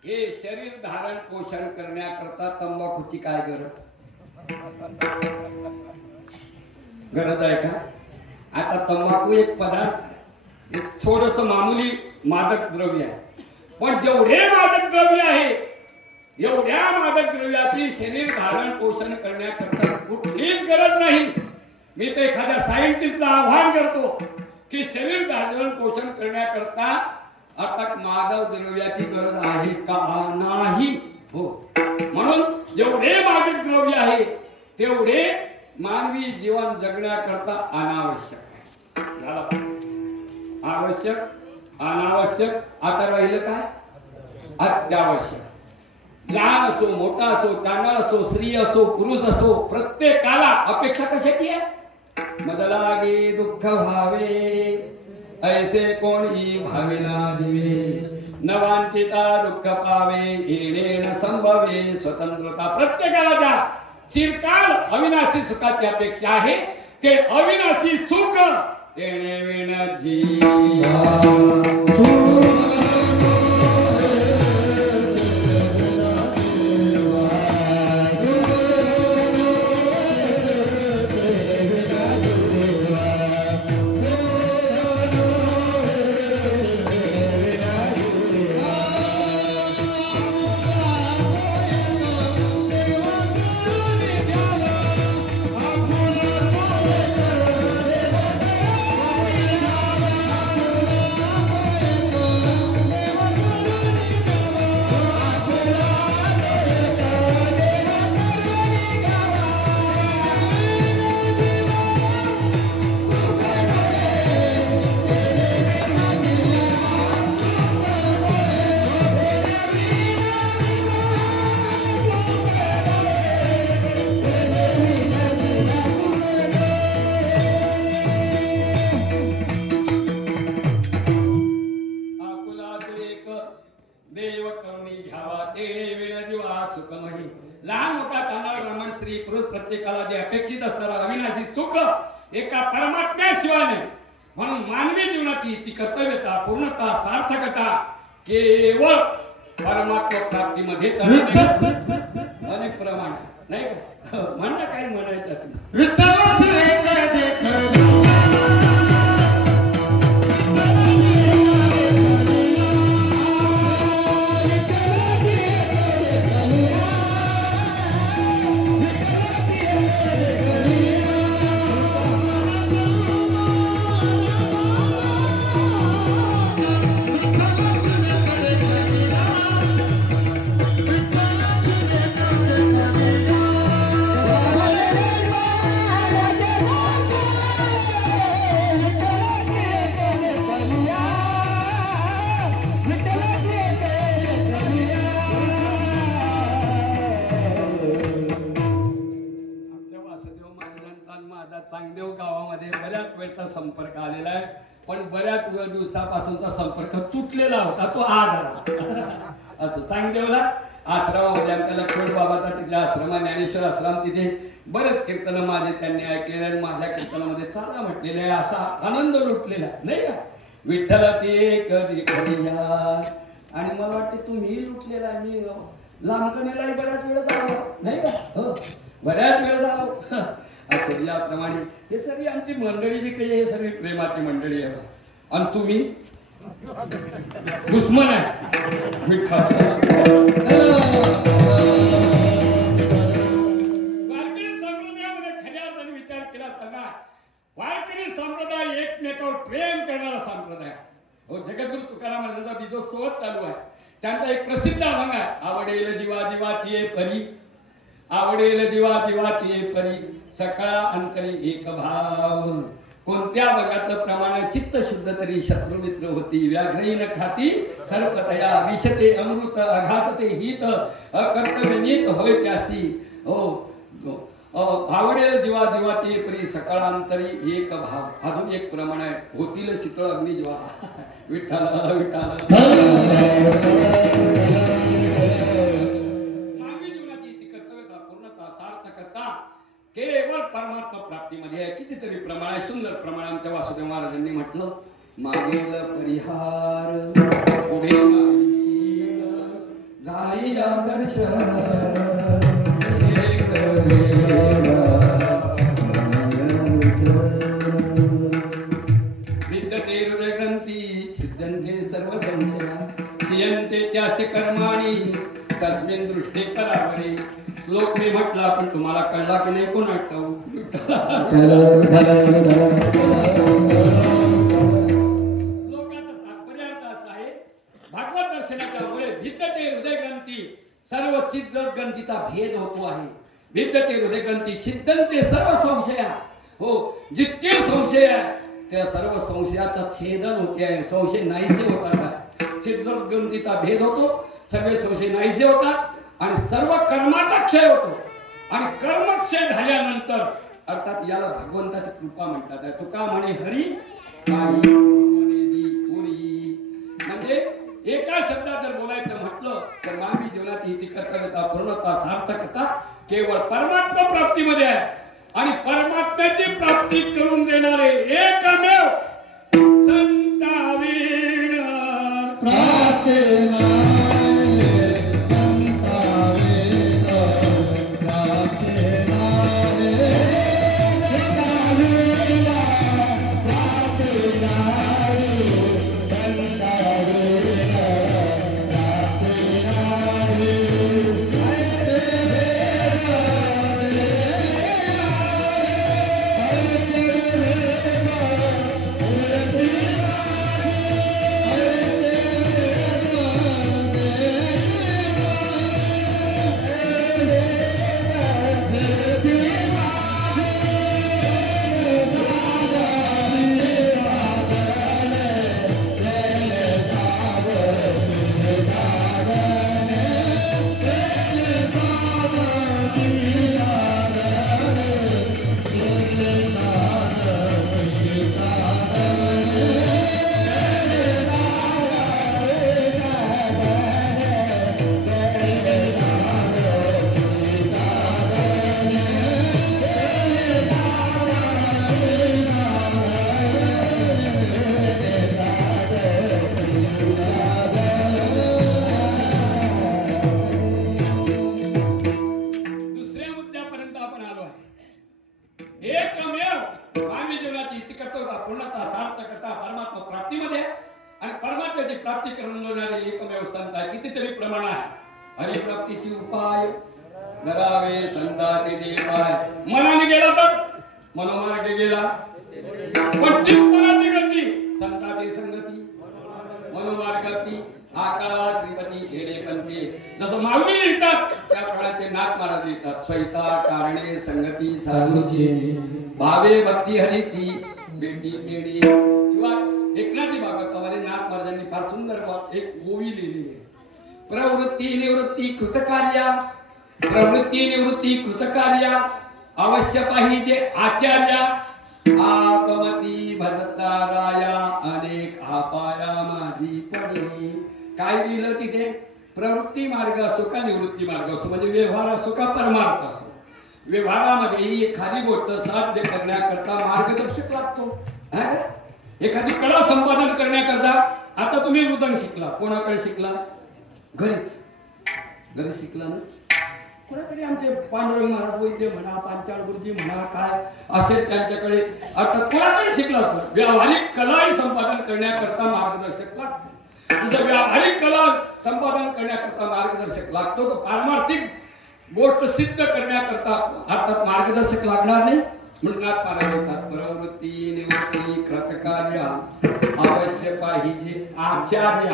हे शरीर धारण पोषण करण्याकरता तंबाखूची काय गरज आहे का? आता तंबाखू एक पदार्थ, एक थोडस मामूली मादक द्रव्य आहे. पण जेवढे मादक द्रव्य आहे एवढ्या मादक द्रव्याची शरीर धारण पोषण करण्याकरता कुठलीच गरज नाही. मी तर एखाद्या सायंटिस्टला आव्हान करतो की शरीर धारण पोषण करण्याकरता अर्थात माधव द्रव्याची गरज आहे का? नाही. हो, म्हणून जेवढे मागिक द्रव्य आहे तेवढे मानवी जीवन जगण्याकरता अनावश्यक आहे. आवश्यक, अनावश्यक, आता राहिलं काय? अत्यावश्यक. लहान असो, मोठा असो, चांगला असो, स्त्री असो, पुरुष असो, प्रत्येकाला अपेक्षा कशाची आहे? मदलागे दुःख भावे ऐसे कोणी भाविना जीवे, न वांछिता दुःख पावे येणे न संभवे स्वतंत्रता. प्रत्येकाला ज्या चिरकाल अविनाशी सुखाची अपेक्षा आहे ते अविनाशी सुख तेणे विण देव करुणी घ्यावा तेणे विण जीवा सुखमही. लहान मोठा चांगला ब्राह्मण स्त्री पुरुष प्रत्येकाला जे अपेक्षित असणारा अविनाशी सुख एका परमात्म्याशिवाय नाही. म्हणून मानवी जीवनाची ती कर्तव्यता, पूर्णता, सार्थकता केवळ परमात्मा प्राप्तीमध्ये अनेक प्रमाण नाही का? म्हणजे काही म्हणायचं असेल विठ्ठलाची चांगदेव गावामध्ये बऱ्याच वेळचा संपर्क आलेला आहे, पण बऱ्याच दिवसापासूनचा संपर्क तुटलेला होता, तो आज आला. असं चांगदेवला आश्रमामध्ये आमच्या लक्ष्मण बाबाचा तिथल्या आश्रमा, ज्ञानेश्वर आश्रम, तिथे बरेच कीर्तन माझे त्यांनी ऐकलेले आहे. माझ्या कीर्तनामध्ये चांगला म्हटलेलं आहे, असा आनंद लुटलेला नाही का? विठ्ठलाची कधी घडिया. आणि मला वाटते तुम्ही लुटलेला आहे. मी लांबकणीलाही बऱ्याच वेळ जावं नाही का? हो, बऱ्याच वेळ जावं. असं याप्रमाणे हे सगळी आमची मंडळी जी काही हे सगळी प्रेमाची मंडळी आहे. आणि तुम्ही दुश्मन आहे विठ्ठल. वारकरी संप्रदायामध्ये खऱ्या अर्थाने विचार केला असताना वारकरी संप्रदाय एकमेकावर प्रेम करणारा संप्रदाय. हो, जगद्गुरु तुकाराम महाराजांचा बीजोत्सव चालू आहे. त्यांचा एक प्रसिद्ध अभंग आहे, आवडेल जीवा जीवाची ये परी, आवडेल जीवा जीवाची ये परी, सकाळ अंतरी एक भाव. कोणत्या भागाचं प्रमाण? चित्त शुद्ध तरी शत्रु मित्र होती, व्याघ्रही खाती सर्पतया, विषते अमृत अघातते हित, अकर्तव्य नीत होय त्यासी. आवडेल जीवा जीवाची परी, सकाळांतरी एक भाव. अजून एक प्रमाण आहे, होतील शीतळ अग्निज्वा. विठ्ठल विठ्ठल. मानवी जीवनाची ती कर्तव्यता, पूर्णता, सार्थकता केवळ परमात्मा प्राप्तीमध्ये आहे. कितीतरी प्रमाण आहे, सुंदर प्रमाण. आमच्या वासुदेव महाराजांनी म्हटलं, मागेल परिहार पुढे झाली दर्शन. विद्यते हृदय ग्रंथी छिद्यन्ते सर्व संशया, क्षीयन्ते चास्य कर्माणि तस्मिन् दृष्टे परावरे. श्लोक मी म्हटला, पण तुम्हाला कळला की नाही कोण आठवू? सर्व चिद्ग्रंथीचा भेद होतो आहे. विद्यते हृदयग्रंथी छिद्यन्ते सर्व संशया. हो, जितके संशय आहे त्या सर्व संशयाचा छेदन होते आहे. संशय नाहीसे होतात आहे. छिद्रग्रंथीचा भेद होतो, सगळे संशय नाहीसे होतात आणि सर्व कर्माचा क्षय होतो. आणि कर्मक्षय झाल्यानंतर अर्थात याला भगवंताची कृपा म्हणतात. तुका म्हणे हरी काही म्हणजे एका शब्दात जर बोलायचं म्हटलं तर मानवी जीवनाची हिती कर्तव्यता पूर्णता सार्थकता केवळ परमात्मा प्राप्तीमध्ये आहे. आणि परमात्म्याची प्राप्ती करून देणारे एकमेव संतावीण प्रार्थना हरिप्राप्तीची उपाय नरावे संताचे देपाय. मनाने गेला तर मनोमार्गे गेला. पण चित्तमनाची गती संताची संगती मनोमार्गाती आकाश श्रीपती हेडे पंते. जसं माऊली लिहितात त्या प्रमाणाचे नाथ महाराज लिहितात. स्वैता कारणे संगती साधूची भावे भक्ती हरीची बेटी पेडी. किंवा एकनाथी भागवतामध्ये नाथ महाराजांनी फार सुंदर एक ओवी लिहिली आहे. प्रवृत्ती निवृत्ती कृतकार्या प्रवृत्ती निवृत्ती कृतकार्या अवश्य पाहिजे आचार्या. आगमती भजताराया अनेक आपाया माझी पडे. काय लिहिलं तिथे? प्रवृत्ती मार्ग असो का निवृत्ती मार्ग असो म्हणजे व्यवहार असो का परमार्थ असो, व्यवहारामध्ये एखादी गोष्ट साध्य करण्याकरता मार्गदर्शक लागतो. एखादी कला संपादन करण्याकरता आता तुम्ही मृदंग शिकला, कोणाकडे शिकला? घरीच शिकला ना. कोणाकडे आमचे पांडुरंग महाराज वैद्य म्हणा, पांचाळ गुरुजी म्हणा, काय असेल त्यांच्याकडे अर्थात कोणाकडे शिकला असतं. व्यावहारिक कलाही संपादन करण्याकरता मार्गदर्शक लागतो. जसं व्यावहारिक कला संपादन करण्याकरता मार्गदर्शक लागतो तर पारमार्थिक गोष्ट सिद्ध करण्याकरता अर्थात मार्गदर्शक लागणार नाही. म्हणून नाथ महाराज म्हणतात प्रवृत्ती निवृत्ती कृतकार्या अवश्य पाहिजे आचार्य.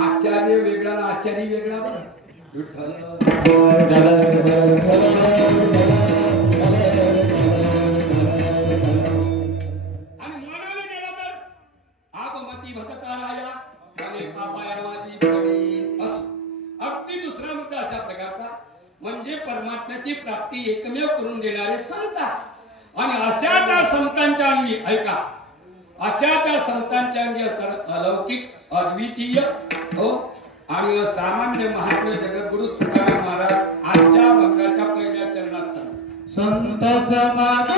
आचार्य वेगळा ना आचार्य वेगळा. आणि मनाने गेला तर आपमती भटकाराया अनेक आपाया माझी पडी असो. अगदी दुसरा मुद्दा अशा प्रकारचा म्हणजे परमात्म्याची प्राप्ती एकमेव करून देणारे संत. आणि अशा त्या संतांच्या अंगी ऐका, अशा त्या संतांच्या अंगी असतात अलौकिक अद्वितीय हो आणि सामान्य महात्म्य जगद्गुरु तुकाराम महाराज आजच्या भक्ताच्या पहिल्या चरणात संत समाज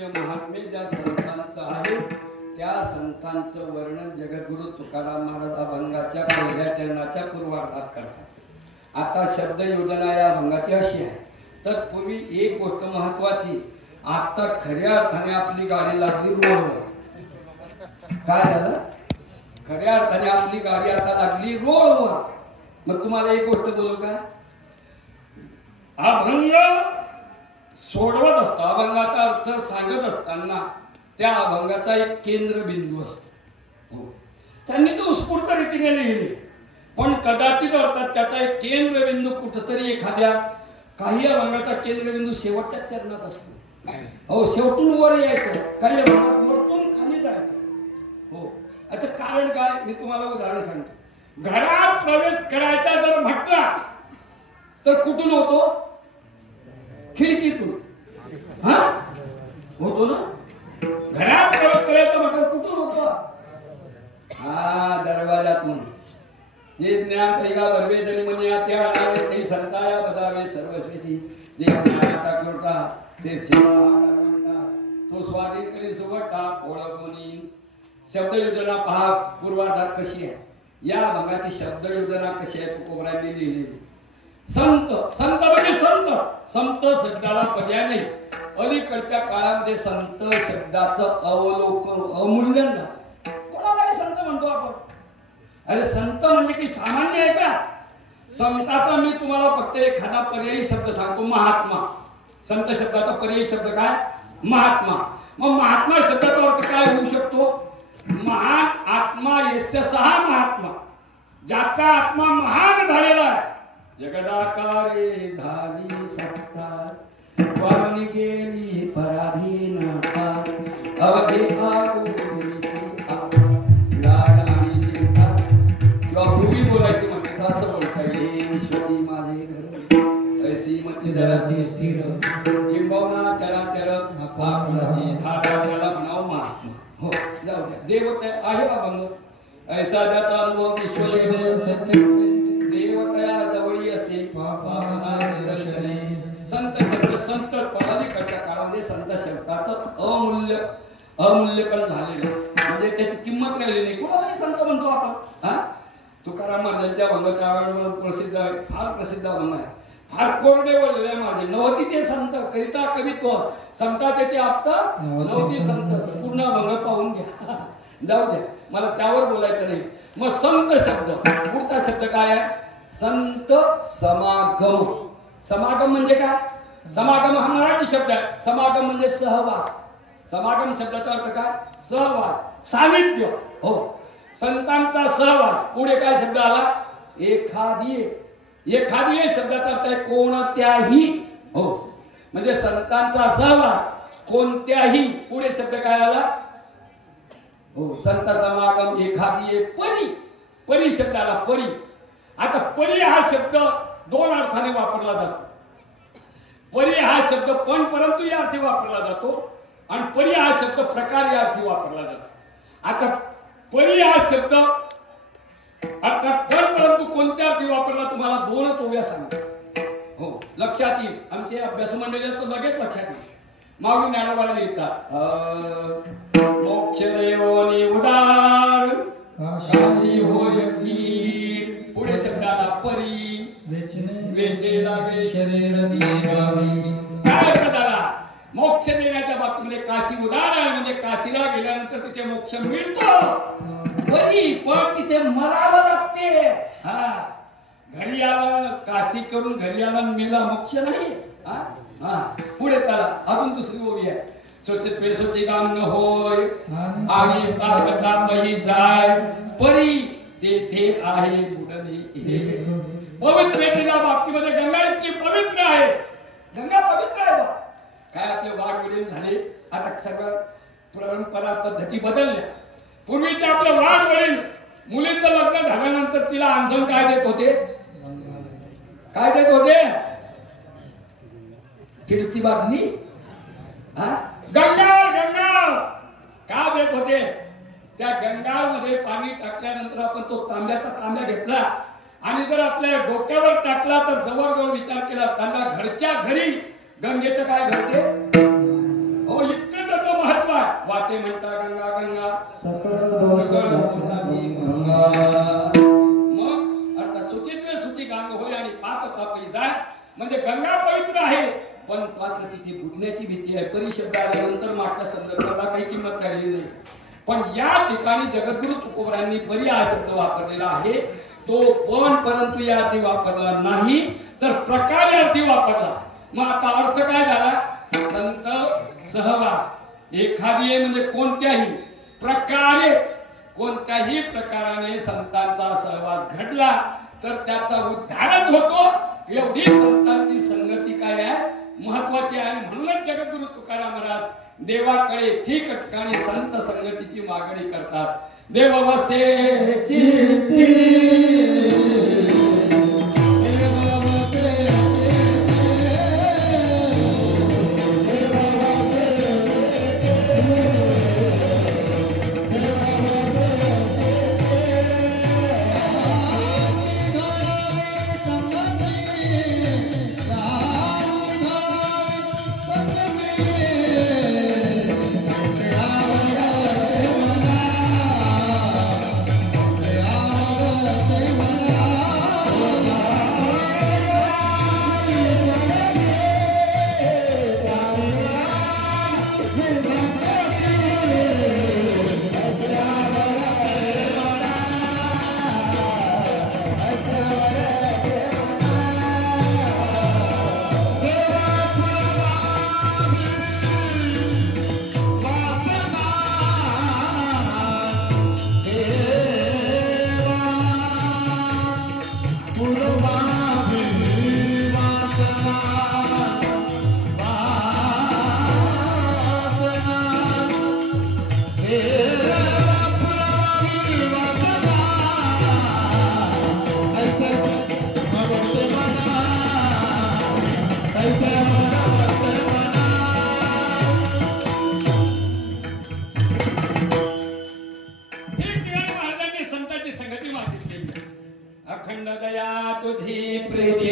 पूज्य महात्मे ज्या संतांचं आहे त्या संतांचं वर्णन जगद्गुरु तुकाराम महाराज अभंगाच्या पहिल्या चरणाच्या पूर्वार्धात करतात. आता शब्द योजना या अभंगाची अशी आहे. तत्पूर्वी एक गोष्ट महत्वाची, आता खऱ्या अर्थाने आपली गाडी लागली रोडवर. काय झालं? खऱ्या अर्थाने आपली गाडी आता लागली रोडवर. मग तुम्हाला एक गोष्ट बोलू का? अभंग सोडवत असतो, अभंगाचा अर्थ सांगत असताना त्या अभंगाचा एक केंद्रबिंदू असतो. हो, त्यांनी तो उत्स्फूर्त रीतीने लिहिले, पण कदाचित अर्थात त्याचा एक केंद्रबिंदू कुठंतरी एखाद्या काही अभंगाचा केंद्रबिंदू शेवटच्या चरणात असतो. हो, शेवटून वर यायचं, काही अभंगात वरतून खाली जायचं. हो, याचं कारण काय मी तुम्हाला उदाहरण सांगतो. घरात प्रवेश करायचा जर म्हटला तर कुठून होतो? खिडकीतून. हा, होतो ना. घरात प्रवेश करायचा म्हटलं कुठून होतो? हा, दरवाजातून. जे ज्ञान पैगा बर्वे जनी म्हणया त्या आणावे ते संताया बदावे सर्वस्वेची. जे ज्ञानाचा कृपा ते सेवा म्हणतात, तो स्वाधीन करी सुवटा ओळखून. शब्द योजना पहा पूर्वार्धात कशी आहे. या अभंगाची शब्द योजना कशी आहे तुकोबरायांनी लिहिलेली. संत, संत म्हणजे संत. संत शब्दाला पर्याय नाही. अलीकडच्या काळामध्ये संत शब्दाचं अवलोकन अमूल्यन झालं. कोणालाही संत म्हणतो आपण. अरे संत म्हणजे की सामान्य आहे का? संताचा मी तुम्हाला फक्त एखादा पर्यायी शब्द सांगतो, महात्मा. संत शब्दाचा पर्यायी शब्द काय? महात्मा. मग महात्मा शब्दाचा अर्थ काय होऊ शकतो? महान आत्मा यस्य सहा महात्मा, ज्याचा आत्मा महान झालेला आहे. जगदाकारे झाली सत्ता, वारली गेली पराधीनता, अवघे लाडाणी चिंता. किंवा भूमी बोलायची म्हणते तर असं बोलता येईल, विश्वची माझे घर ऐसी मती जराची स्थिर, किंबहुना चराचर आपणाची धारा त्याला म्हणावं महात्मा. हो, जाऊ द्या. देवता आहे अभंग. ऐसा ज्याचा अनुभव विश्वदेव सत्य देवतया जवळी असे दर्शने. संत शब्द संत पदाधिकाच्या काळामध्ये संत शब्दाचं अमूल्यकन झालेलं, म्हणजे त्याची किंमत राहिली नाही. कोणालाही संत म्हणतो आपण. हा, तुकाराम महाराजांच्या अभंग त्यावेळेला प्रसिद्ध आहे, फार प्रसिद्ध अभंग आहे. फार कोरडे बोललेले महाराज. नवती ते संत करिता कवित्व, संताचे ते आपता नवती संत. पूर्ण अभंग पाहून घ्या. जाऊ द्या, मला त्यावर बोलायचं नाही. मग संत शब्द पुढचा शब्द काय आहे? संत समागम. समागम म्हणजे काय? समागम हा मराठी शब्द आहे. समागम म्हणजे सहवास. समागम शब्दाचा अर्थ काय? सहवास, सानिध्य. हो, संतांचा सहवास. पुढे काय शब्द आला? एखादी. एखादी शब्दाचा अर्थ आहे कोणत्याही. हो, म्हणजे संतांचा सहवास कोणत्याही. पुढे शब्द काय आला? हो, संत समागम एखादी परी. परी शब्द आला, परी. आता परी हा शब्द दोन अर्थाने वापरला जातो. परी हा शब्द पण परंतु या अर्थी वापरला जातो, आणि परी हा शब्द प्रकार या अर्थी वापरला जातो. आता परी हा शब्द अर्थात पण परंतु कोणत्या अर्थी वापरला तुम्हाला दोनच ओव्या सांगतो. हो, लक्षात येईल. आमचे अभ्यास मंडळी तर लगेच लक्षात येईल. माऊली ज्ञानोबाला लिहितात, मोक्ष देवोनी उदार काशी होय गीर. पुढे शब्दाला परी वेचे लागे शरीर गावी. काय पदाला? मोक्ष देण्याच्या बाबतीमध्ये काशी उदार आहे, म्हणजे काशीला गेल्यानंतर तिथे मोक्ष मिळतो. परी, पण तिथे मरावं लागते. हा, घरी आला काशी करून घरी आला मेला मोक्ष नाही. हा हा, पुढे त्याला अजून दुसरी ओवी आहे. स्वच्छित पेसोची काम न होय आणि ताकदापही जाय, परी तेथे आहे बुडणे. पवित्रतेच्या बाबतीमध्ये गंगा इतकी पवित्र आहे. गंगा पवित्र आहे बा. काय आपले वाढ वडील झाले, आता सगळं परंपरा पद्धती बदलल्या. पूर्वीचे आपले वाढ वडील मुलीचं लग्न झाल्यानंतर तिला अंधन काय देत होते? काय देत होते? खिडची बादली. गंगाळ गंगाळ का देत होते? त्या गंगाळ मध्ये पाणी टाकल्यानंतर आपण तो तांब्याचा तांब्या घेतला आणि जर आपल्या डोक्यावर टाकला तर जवळजवळ विचार केला तांब्या घरच्या घरी गंगेचं काय घडते. हो, इतकं तर याचे म्हणता गंगा गंगा सकळ दोष गंगा. मग अर्थात शुचित्व शुची गांग होय आणि पाप तापही जाय. म्हणजे गंगा पवित्र आहे पण मात्र तिथे बुडण्याची भीती आहे. परिशब्द आल्यानंतर मागच्या संदर्भाला काही किंमत राहिली नाही. पण या ठिकाणी जगद्गुरु तुकोबरांनी परी हा शब्द वापरलेला आहे. तो पण परंतु या अर्थी वापरला नाही तर प्रकारे अर्थी वापरला. मग आता अर्थ काय झाला? संत सहवास एखादी म्हणजे कोणत्याही प्रकाराने संतांचा सहवास घडला तर त्याचा उद्धारच होतो. एवढी संतांची संगती काय आहे महत्वाची आहे. आणि म्हणूनच जगद्गुरु तुकाराम महाराज देवाकडे ठीक ठिकाणी संत संगतीची मागणी करतात. देव वसे चित्ती अखंड दया तुझी प्रीती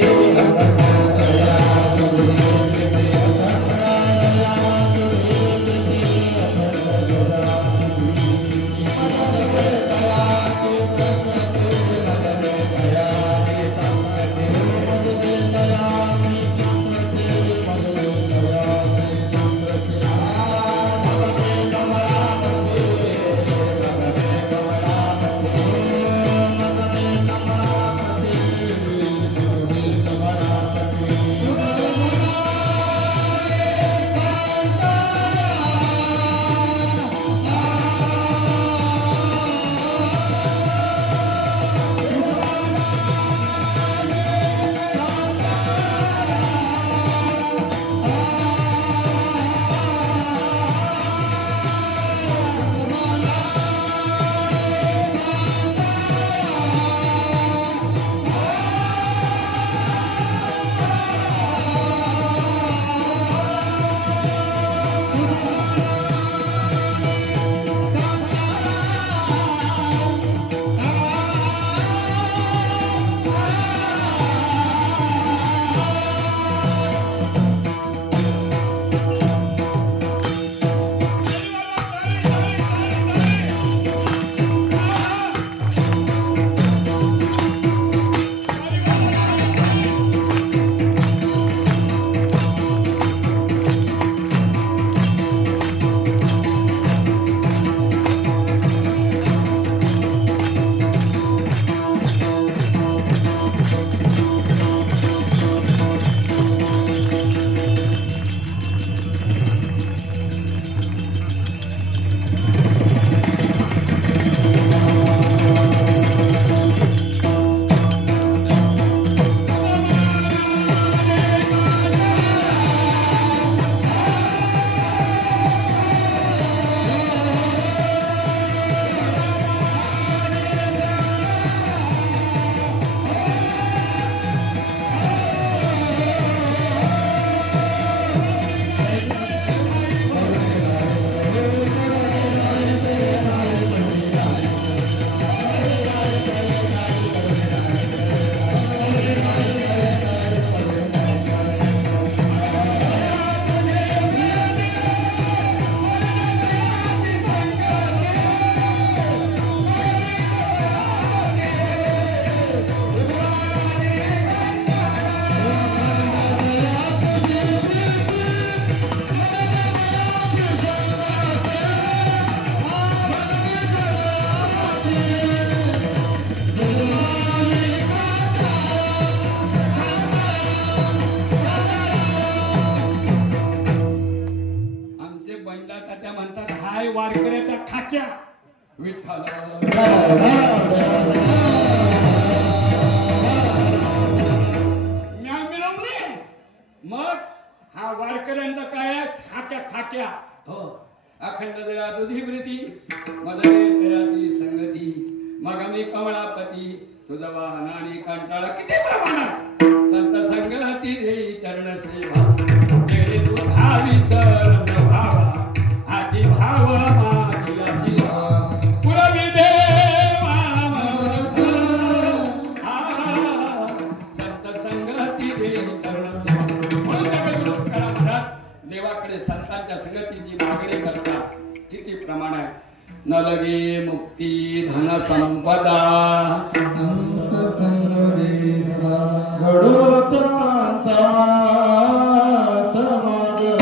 म्हणतात हाय वारकऱ्याचा खाक्या विठ्ठल मिळवले. मग हा वारकऱ्यांचा काय आहे खाक्या खाक्या. हो अखंड दया हृदयवृत्ती मदने दयाची संगती मग मी कमळापती तुझा वाहन आणि कंटाळा किती प्रमाणात संत संगती देई चरण सेवा जेणे तू धावी सर भावा आधी भाव मागियाची पुरवी देवा संत संगती देई चरण सेवा. म्हणून त्याकडे तुकाराम महाराज देवाकडे संतांच्या संगतीची मागणी करतात. किती प्रमाण आहे. न लगे मुक्ती धन संपदा संत संगदेशा घडोत्रांचा समागम.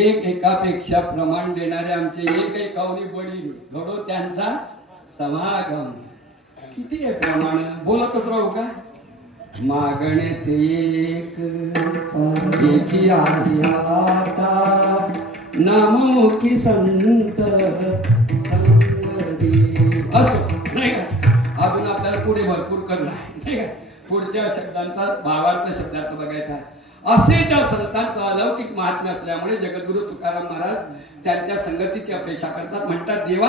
एक एकापेक्षा प्रमाण देणारे आमचे एक एकावरी वडील घडो त्यांचा समागम. किती आहे प्रमाण बोलतच राहू का. मागणे ते एक याची आहे आता नाममुखी संत संगती असो नाही का. अजून आपल्याला पुढे भरपूर करणार नाही का. पुढच्या शब्दांचा भावार्थ शब्दार्थ बघायचा आहे. असे ज्या संतांचा अलौकिक महात्म्य असल्यामुळे जगद्गुरु तुकाराम महाराज त्यांच्या संगतीची अपेक्षा करतात. म्हणतात देवा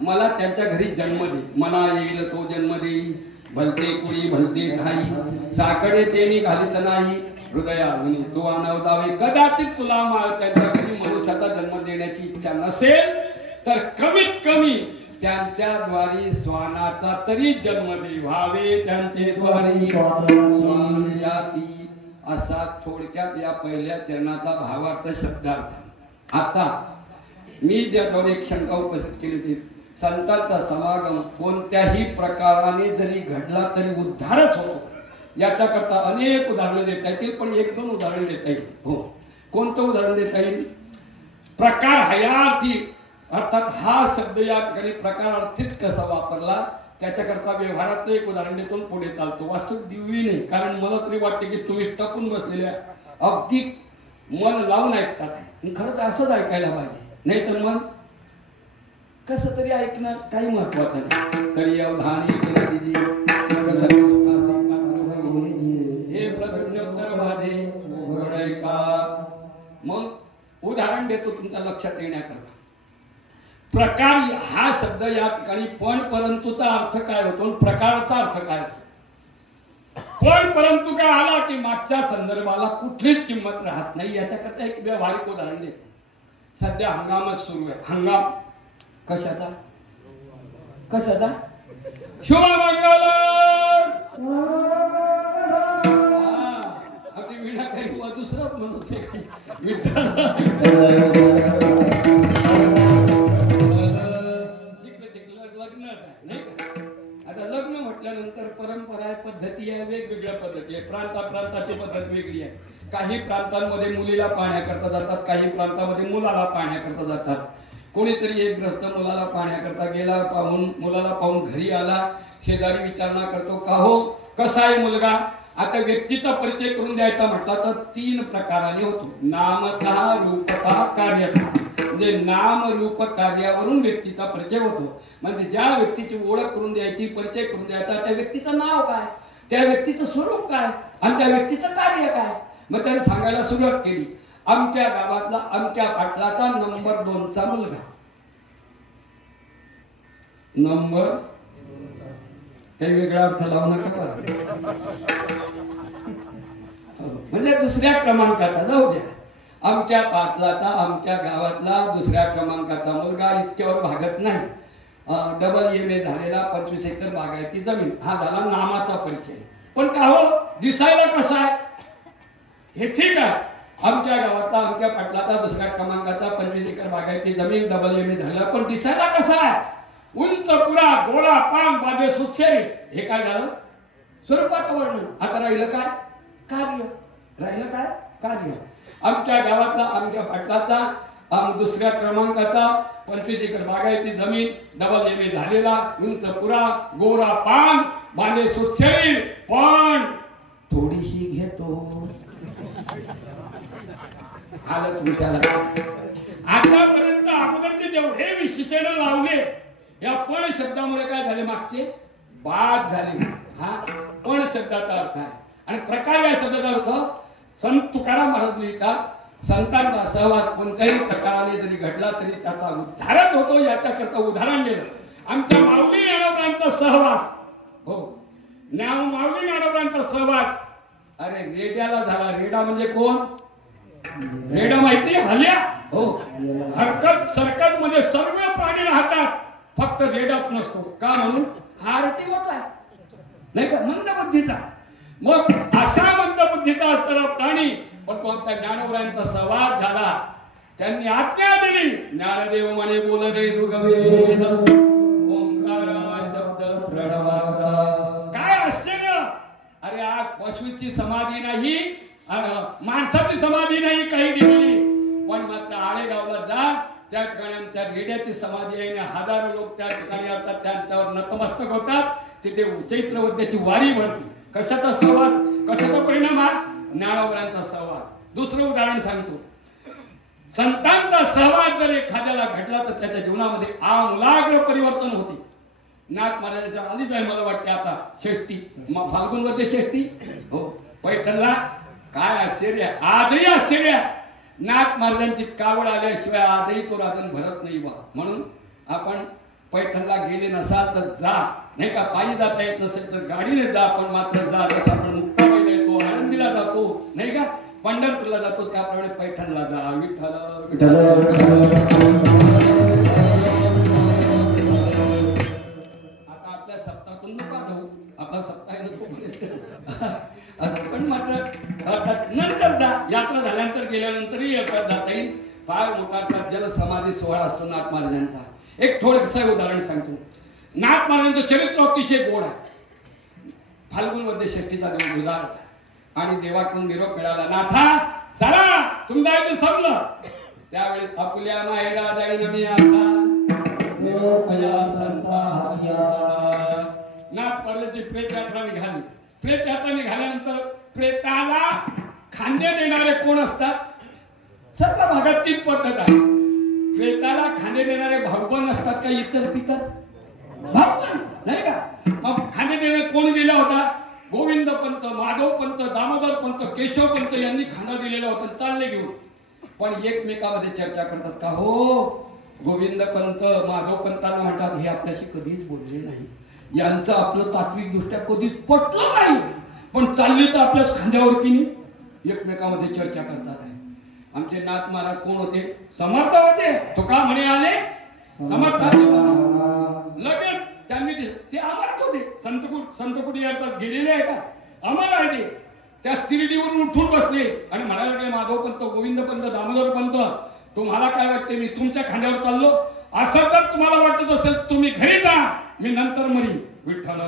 मला त्यांच्या घरी जन्म दे. मना येईल तो जन्म देई भलते कुळी भलते ठाई साकडे ते निघालित नाही हृदयावनी तो आणाव जावे. कदाचित तुला त्यांच्या घरी मनुष्याचा जन्म देण्याची इच्छा नसेल तर कमीत कमी त्यांच्या द्वारी स्वानाचा तरी जन्म दे. व्हावे त्यांचे द्वारी स्वान याती. असा थोडक्यात या पहिल्या चरणाचा भावार्थ शब्दार्थ. आता मी ज्याच्यावर एक शंका उपस्थित केली होती. संतांचा समागम कोणत्याही प्रकाराने जरी घडला तरी उद्धारच होतो. याच्याकरता अनेक उदाहरणं देता येतील पण एक दोन उदाहरण देता येईल. हो कोणतं उदाहरण देता येईल. प्रकार हयार्थी अर्थात हा शब्द या ठिकाणी प्रकारार्थीच कसा वापरला त्याच्याकरता व्यवहारात एक उदाहरण देतो पुढे चालतो. वास्तविक दिव्य नाही कारण मला तरी वाटते की तुम्ही टपून बसलेल्या अगदी मन लावून ऐकतात. खरंच असंच ऐकायला पाहिजे नाही तर मग कसं तरी ऐकणं काही महत्वाचं नाही. तरी अवधानी हे प्रज्ञोत्तर माझे का. मग उदाहरण देतो तुमच्या लक्षात येण्याकरता. प्रकार हा शब्द या ठिकाणी पण परंतुचा अर्थ काय होतो प्रकाराचा अर्थ काय होतो. पण परंतु काय आला की मागच्या संदर्भाला कुठलीच किंमत राहत नाही. याच्याकरता एक व्यावहारिक उदाहरण देतो. सध्या हंगामच सुरू आहे. हंगाम कशाचा कशाचा शुभमंगल. आपली विणाकारी दुसरंच म्हणून म्हटल्यानंतर परंपरा आहे पद्धती आहे वेगवेगळ्या पद्धती आहे. प्रांताची पद्धत वेगळी आहे. काही प्रांतांमध्ये मुलीला पाहण्याकरता जातात काही प्रांतामध्ये मुलाला पाहण्याकरता जातात. कोणीतरी एक ग्रस्त मुलाला पाहण्याकरता गेला मुलाला पाहून घरी आला. शेजारी विचारणा करतो का हो कसा आहे मुलगा. आता व्यक्तीचा परिचय करून द्यायचा म्हटला तर 3 प्रकाराने होतो. नामतः, रूपतः, कार्यतः. म्हणजे नाम रूप कार्यावरून व्यक्तीचा परिचय होतो. म्हणजे ज्या व्यक्तीची ओळख करून द्यायची, परिचय करून द्यायचा, त्या व्यक्तीचं नाव काय, त्या व्यक्तीचं स्वरूप काय आणि त्या व्यक्तीचं कार्य काय. मग त्याने सांगायला सुरुवात केली. अमक्या गावातला अमक्या पाटलाचा नंबर 2चा मुलगा. नंबर काही वेगळा अर्थ लावू नका म्हणजे दुसऱ्या क्रमांकाचा, जाऊ द्या. अमक्या पाटलाचा अमक्या गावातला 2ऱ्या क्रमांकाचा मुलगा, इतक्यावर भागत नाही. डबल MA झालेला, 25 एकर बागायती जमीन. हा झाला नामाचा परिचय. पण का हो, दिसायला कसा आहे हे ठीक आहे. अमक्या गावातला अमक्या पाटलाचा 2ऱ्या क्रमांकाचा 25 एकर बागायती जमीन, डबल MA झालेला. पण दिसायला कसा आहे, उंच पुरा, गोरा पान, बाबे सुशेरी. हे काय झालं, स्वरूपाचं वर्णन. आता राहिलं काय, कार्य. राहिलं काय, कार्य. अमक्या गावातला अमक्या पाटलाचा 2ऱ्या क्रमांकाचा 25 एकर बागायती जमीन, डबल MA झालेला, उंच पुरा, गोरा पान, बांधे सुत शरीर, पण थोडीशी घेतो. आलं तुमच्या लक्षात. आतापर्यंत अगोदरचे जेवढे विशेषण लावले, या पण शब्दामुळे काय झाले, मागचे बाद झाले. हा पण शब्दाचा अर्थ आहे. आणि प्रकार या शब्दाचा अर्थ संत तुकाराम महाराज लिहितात, संतांचा सहवास कोणत्याही प्रकाराने जरी घडला तरी त्याचा उद्धारच होतो. याच्याकरता उदाहरण दिलं आमच्या माऊली ज्ञानोबांचा सहवास. हो, माऊली ज्ञानोबांचा सहवास. अरे रेड्याला झाला. रेडा म्हणजे कोण, रेडा माहिती, हल्या. हो, हरकत सर्कस मध्ये सर्व प्राणी राहतात, फक्त रेडाच नसतो. का म्हणून, हा आरटीओच आहे नाही का, मंदबुद्धीचा. मग अशा मंदबुद्धीचा असणारा प्राणी, पण तो आमच्या ज्ञानोबांचा संवाद झाला. त्यांनी आज्ञा दिली, ज्ञानदेव म्हणे बोल रे ऋग्वेद, ओंकार शब्द प्रणवाचा. काय आश्चर्य. अरे आज पशुची समाधी नाही, माणसाची समाधी नाही काही ठिकाणी, पण मात्र आळेगावला जा, त्या ठिकाणी आमच्या रेड्याची समाधी आहे. हजारो लोक त्या ठिकाणी येतात, त्यांच्यावर नतमस्तक होतात. तिथे चैत्रवद्याची वारी भरते. कशाचा सहवास, कशाचा परिणाम हा, ज्ञानोबांचा सहवास. दुसरं उदाहरण सांगतो. संतांचा सहवास जर एखाद्याला घडला तर त्याच्या जीवनामध्ये आमूलाग्र परिवर्तन होते. नाथ महाराजांच्या आधीच आहे मला वाटते आता शेष्टी, फाल्गुन मध्ये शेष्टी. हो, पैठणला काय आश्चर्य, आजही आश्चर्य. नाथ महाराजांची कावड आल्याशिवाय आजही तो राजन भरत नाही बा. म्हणून आपण पैठणला गेले नसाल तर जा, नाही का, पायी जाता येत नसेल तर गाडीने जा, पण मात्र जा. जसं आपण मुक्ताबाईला येतो, आळंदीला जातो, नाही का, पंढरपूरला जातो, त्याप्रमाणे पैठणला जा. विठ्ठल आता आपल्या सप्ताहातून नका जाऊ, आपला सप्ताह पण मात्र नंतर जा. यात्रा झाल्यानंतर गेल्यानंतरही जाता येईल. फार मोठा जलसमाधी सोहळा असतो नाथ महाराजांचा. एक थोडंसं उदाहरण सांगतो. नाथ महाराजांचं चरित्र अतिशय गोड आहे. फाल्गुन मध्ये शेतीचा देव उदार आणि देवाकडून निरोप मिळाला, नाथा चला तुम जायचं संपलं. त्यावेळेस आपल्या माहेरा जाईन मी आता, नाथ महाराजांची प्रेत यात्रा निघाली. प्रेत यात्रा निघाल्यानंतर प्रेताला खांदे देणारे कोण असतात, सर्व भागात तीच पद्धत आहे. प्रेताला खांदे देणारे भावबन असतात का, इतर पितर भावबन नाही का. मग खांदे देणारे कोण दिला होता, गोविंद पंत, माधव पंत, दामोदर पंत, केशव पंत यांनी खांदा दिलेला होता. चालले घेऊन, पण एकमेकामध्ये चर्चा करतात का हो, गोविंद पंत माधव पंतांना म्हणतात हे आपल्याशी कधीच बोलले नाही, यांचं आपलं तात्विक दृष्ट्या कधीच पटलं नाही, पण चालली तर आपल्याच खांद्यावर की नाही. एकमेकामध्ये चर्चा करतात आहे. आमचे नाथ महाराज कोण होते, समर्थ होते. तुका म्हणे आले समर्थ, लगेच त्यांनी ते अमरच होते. संत कुठे येतात गेलेले आहे का, अमर आहे ते. त्या तिरडीवरून उठून बसले आणि म्हणायला लागले, माधव पंत, गोविंद पंत, दामोदर पंत, तुम्हाला काय वाटते मी तुमच्या खांद्यावर चाललो, असं जर तुम्हाला वाटत असेल तुम्ही घरी जा, मी नंतर मरी. विठ्ठल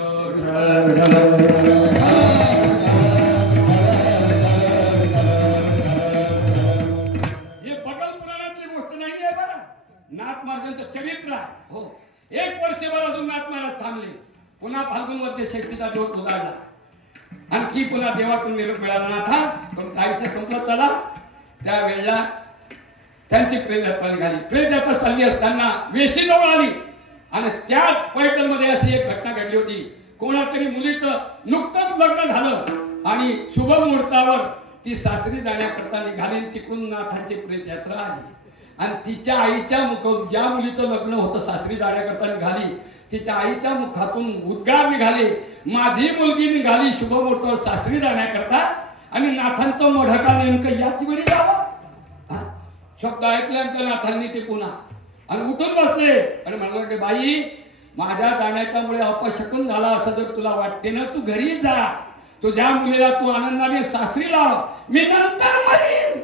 हे बगल पुराणातली गोष्ट नाही आहे बघा, नाथ महाराजांचं चरित्र आहे. हो, 1 वर्षभर अजून नाथ महाराज थांबले. पुन्हा फाल्गुन मध्ये शेतीचा दिवस उजाडला. आणखी पुन्हा देवाकडून निरोप मिळाला नाथा तुमचं आयुष्य संपलं चला. त्यावेळेला त्यांची प्रेतयात्रा निघाली. प्रेतयात्रा चालली असताना वेशीजवळ आली आणि त्याच पैठणमध्ये अशी एक घटना घडली होती. कोणातरी मुलीचं नुकतंच लग्न झालं आणि शुभ मुहूर्तावर ती सासरी जाण्याकरता निघाली. तिकडून नाथांची प्रेतयात्रा आली आणि तिच्या आईच्या मुख ज्या मुलीचं लग्न होतं सासरी जाण्याकरता निघाली तिच्या आईच्या मुखातून उद्गार निघाले, माझी मुलगी निघाली शुभ मुहूर्तावर सासरी जाण्याकरता आणि नाथांचं मोढका नेमकं याच वेळी झालं. शब्द ऐकले आमच्या नाथांनी ते पुन्हा आणि उठून बसले आणि म्हणाले की बाई माझ्या जाण्याच्यामुळे अपशकुन झाला असं जर तुला वाटते ना तू घरी जा. तुझ्या मुलीला तू आनंदाने सासरी लाव, मी नंतर मरीन.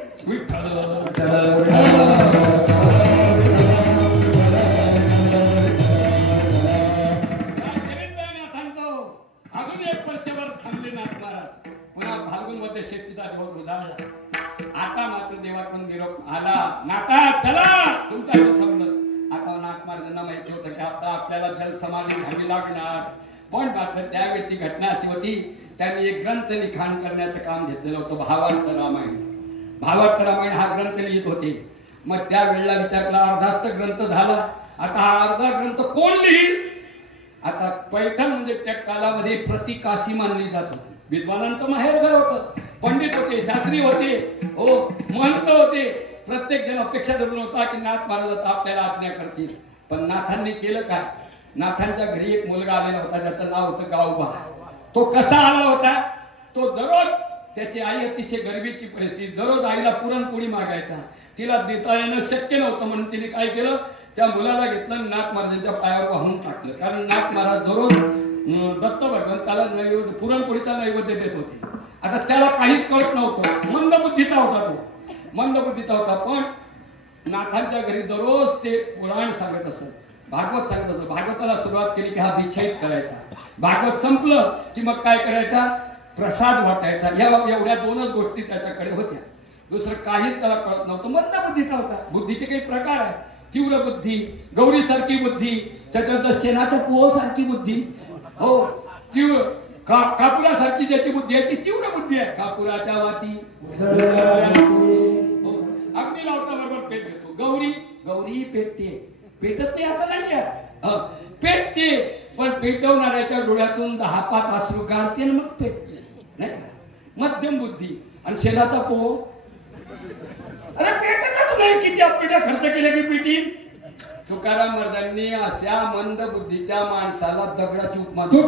अजून एक वर्षभर थांबले नाथ महाराज. पुन्हा फाल्गुन मध्ये शेतीचा दिवस उजाडला. आता मात्र देवाकडून निरोप आला, नाथा चला तुमचा संपलं. आता नाथ महाराजांना माहिती होतं की आता आपल्याला जलसमाधी घ्यावी लागणार. पण मात्र त्यावेळची घटना अशी होती त्यांनी एक ग्रंथ लिखाण करण्याचं काम घेतलेलं होतं. भावार्थ रामायण. भावार्थ रामायण हा ग्रंथ लिहित होते. मग त्यावेळेला विचार केला अर्धास्त ग्रंथ झाला, आता हा अर्धा ग्रंथ कोण लिहिल. आता पैठण म्हणजे त्या कालामध्ये प्रतिकाशी मानली जात होती. विद्वानांचं माहेरघर होतं, पंडित होते, शास्त्री होते, हो महंत होते. प्रत्येक जण अपेक्षा धरून होता की नाथ महाराज आता आपल्याला आज्ञा करतील. पण नाथांनी केलं काय, नाथांच्या घरी एक मुलगा आलेला होता ज्याचं नाव होतं गावबा. तो कसा आला होता, तो दररोज त्याची आई अतिशय गरिबीची परिस्थिती, दररोज आईला पुरणपोळी मागायचा. तिला देता येणं शक्य नव्हतं म्हणून तिने काय केलं, त्या मुलाला घेतलं नाथ महाराजांच्या पायावर वाहून टाकलं. कारण नाथ महाराज दररोज दत्त भगवंताला नैवेद्य पुरणपोळीचा नैवेद्य देत होते. आता त्याला काहीच कळत नव्हतं, मंदबुद्धीचा होता तो, मंदबुद्धीचा होता. पण नाथांच्या घरी दररोज ते पुराण सांगत असत, भागवत सांगत असत. भागवताला सुरुवात केली की हा विच्छेद करायचा. भागवत संपलं की मग काय करायचा, प्रसाद वाटायचा. एवढ्या दोनच गोष्टी त्याच्याकडे होत्या, दुसरं काहीच त्याला कळत नव्हतं. मंदबुद्धीचा होता. बुद्धीचे काही प्रकार आहे, तीव्र बुद्धी, गौरी सारखी बुद्धी, त्याच्यानंतर शेणाच्या पोह सारखी बुद्धी, हो तीव्र कापुरासारखी ज्याची बुद्धी आहे ती तीव्र बुद्धी आहे. कापुराच्या वाती अग्नी लावता बरोबर पेट येतो. गौरी गौरी पेटते, पेटत नाही असं नाहीये, पेटते पण पेटवणाऱ्याच्या डोळ्यातून 10-5 अश्रू गाळते आणि मग पेटते, नाही का. मध्यम बुद्धी. आणि शेणाचा पोह अरे पेटतच नाही, किती पेट्या खर्च केल्या की पेटी. तुकाराम महाराजांनी अशा मंद बुद्धीच्या माणसाला दगडाची उपमा दिली.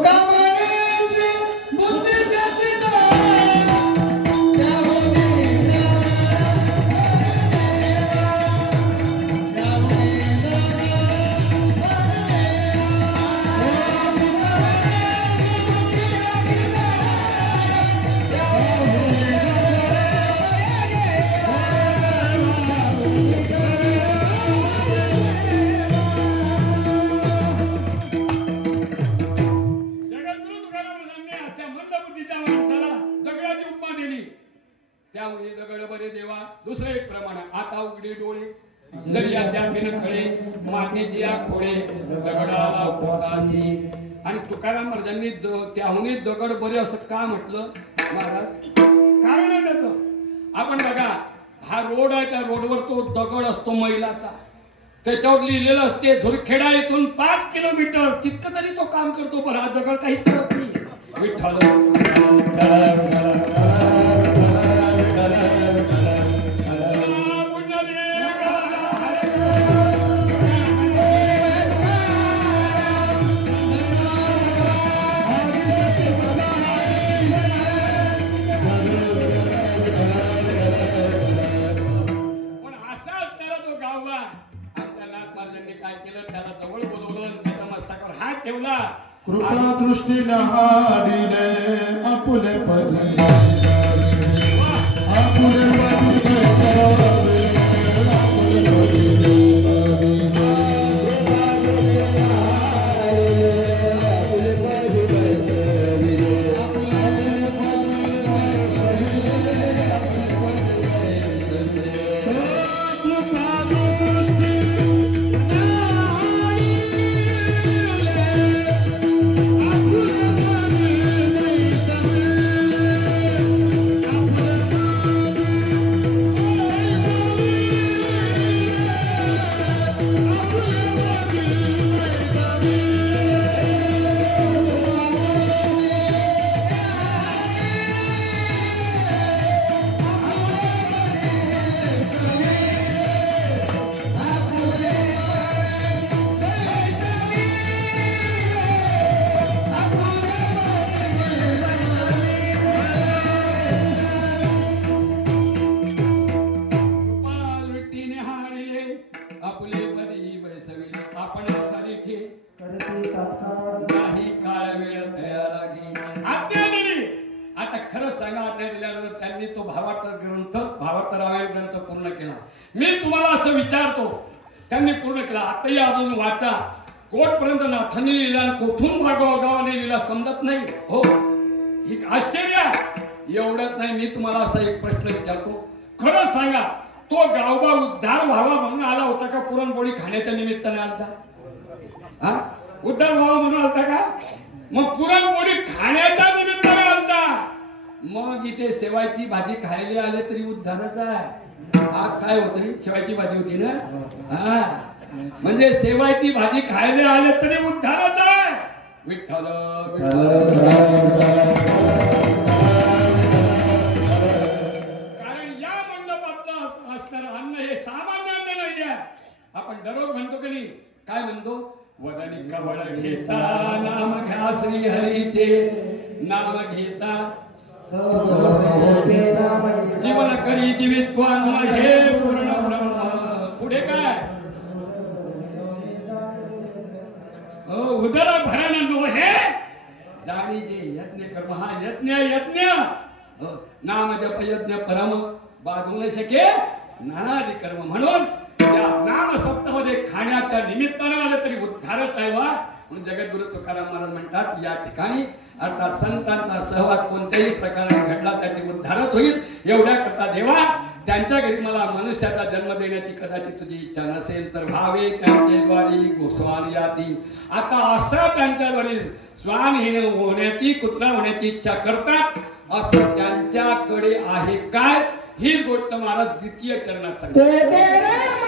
त्यामुळे दगड बरे देवा. दुसरं एक प्रमाण, आता उघडे डोळे जरी अद्यापिन कळे, मातीची या खोळे दगडाला पोताशी. आणि तुकाराम महाराजांनी त्याहूनही दगड बरे असं का म्हटलं महाराज, कारण आहे त्याचं. आपण बघा हा रोड आहे, त्या रोडवर तो दगड असतो मैलाचा, त्याच्यावर लिहिलेलं असते झुरखेडा इथून 5 किलोमीटर, तितकं तरी तो काम करतो. पण हा दगड काहीच करत नाही. विठ्ठल कृपा दृष्टी हाडिले आपुले परी आपुले सांगा आज्ञा दिल्यानंतर त्यांनी तो भावार्थ रामायण ग्रंथ पूर्ण केला. मी तुम्हाला असं विचारतो, त्यांनी पूर्ण केला. आताही अजून वाचा. कोटपर्यंत नाथांनी लिहिला आणि कोठून भागवगावाने लिहिला समजत नाही. हो, ही आश्चर्य. एवढंच नाही, मी तुम्हाला असा एक प्रश्न विचारतो. खरं सांगा, तो गावबा उद्धार व्हावा म्हणून आला होता का पुरणपोळी खाण्याच्या निमित्ताने आलता? हा, उद्धार व्हावा म्हणून आलता का? मग पुरणपोळी खाण्याच्या निमित्ताने आलता. मग इथे शेवायची भाजी खायला आले तरी उद्धारच आहे. आज काय होत रे, शेवायची भाजी होती ना. हा, म्हणजे शेवायची भाजी खायला आले तरी उद्धारच आहे. विठ्ठल कारण या मंडपातलं असणारं अन्न हे सामान्य अन्न नाही आहे. आपण दररोज म्हणतो की नाही, काय म्हणतो? वदनी कवळ घेता नाम घ्या श्री हरीचे, नाम घेता जीवन करी जीवित्वान हे पूर्ण ब्रह्म. पुढे काय? उदर भरण हे जाणीचे यज्ञ कर्म. हा यज्ञ नाम जप यज्ञ परम बाधू न शके नानादी कर्म. म्हणून त्या नाम सप्तामध्ये खाण्याच्या निमित्ताने आलं तरी उद्धारच आहे. वा म्हणून जगद्गुरु तुकाराम महाराज म्हणतात, या ठिकाणी अर्थात संतांचा सहवास कोणत्याही प्रकारे घडला त्याची उद्धारच होईल. एवढ्या करता देवा, त्यांच्या घरी मला मनुष्याचा जन्म देण्याची कदाचित तुझी इच्छा नसेल तर व्हावे त्यांचे द्वारी स्वान याती. आता असं त्यांच्याद्वारे स्वानहीन होण्याची, कुत्रा होण्याची इच्छा करतात असं त्यांच्याकडे आहे काय? हीच गोष्ट महाराज द्वितीय चरणात सांगतात.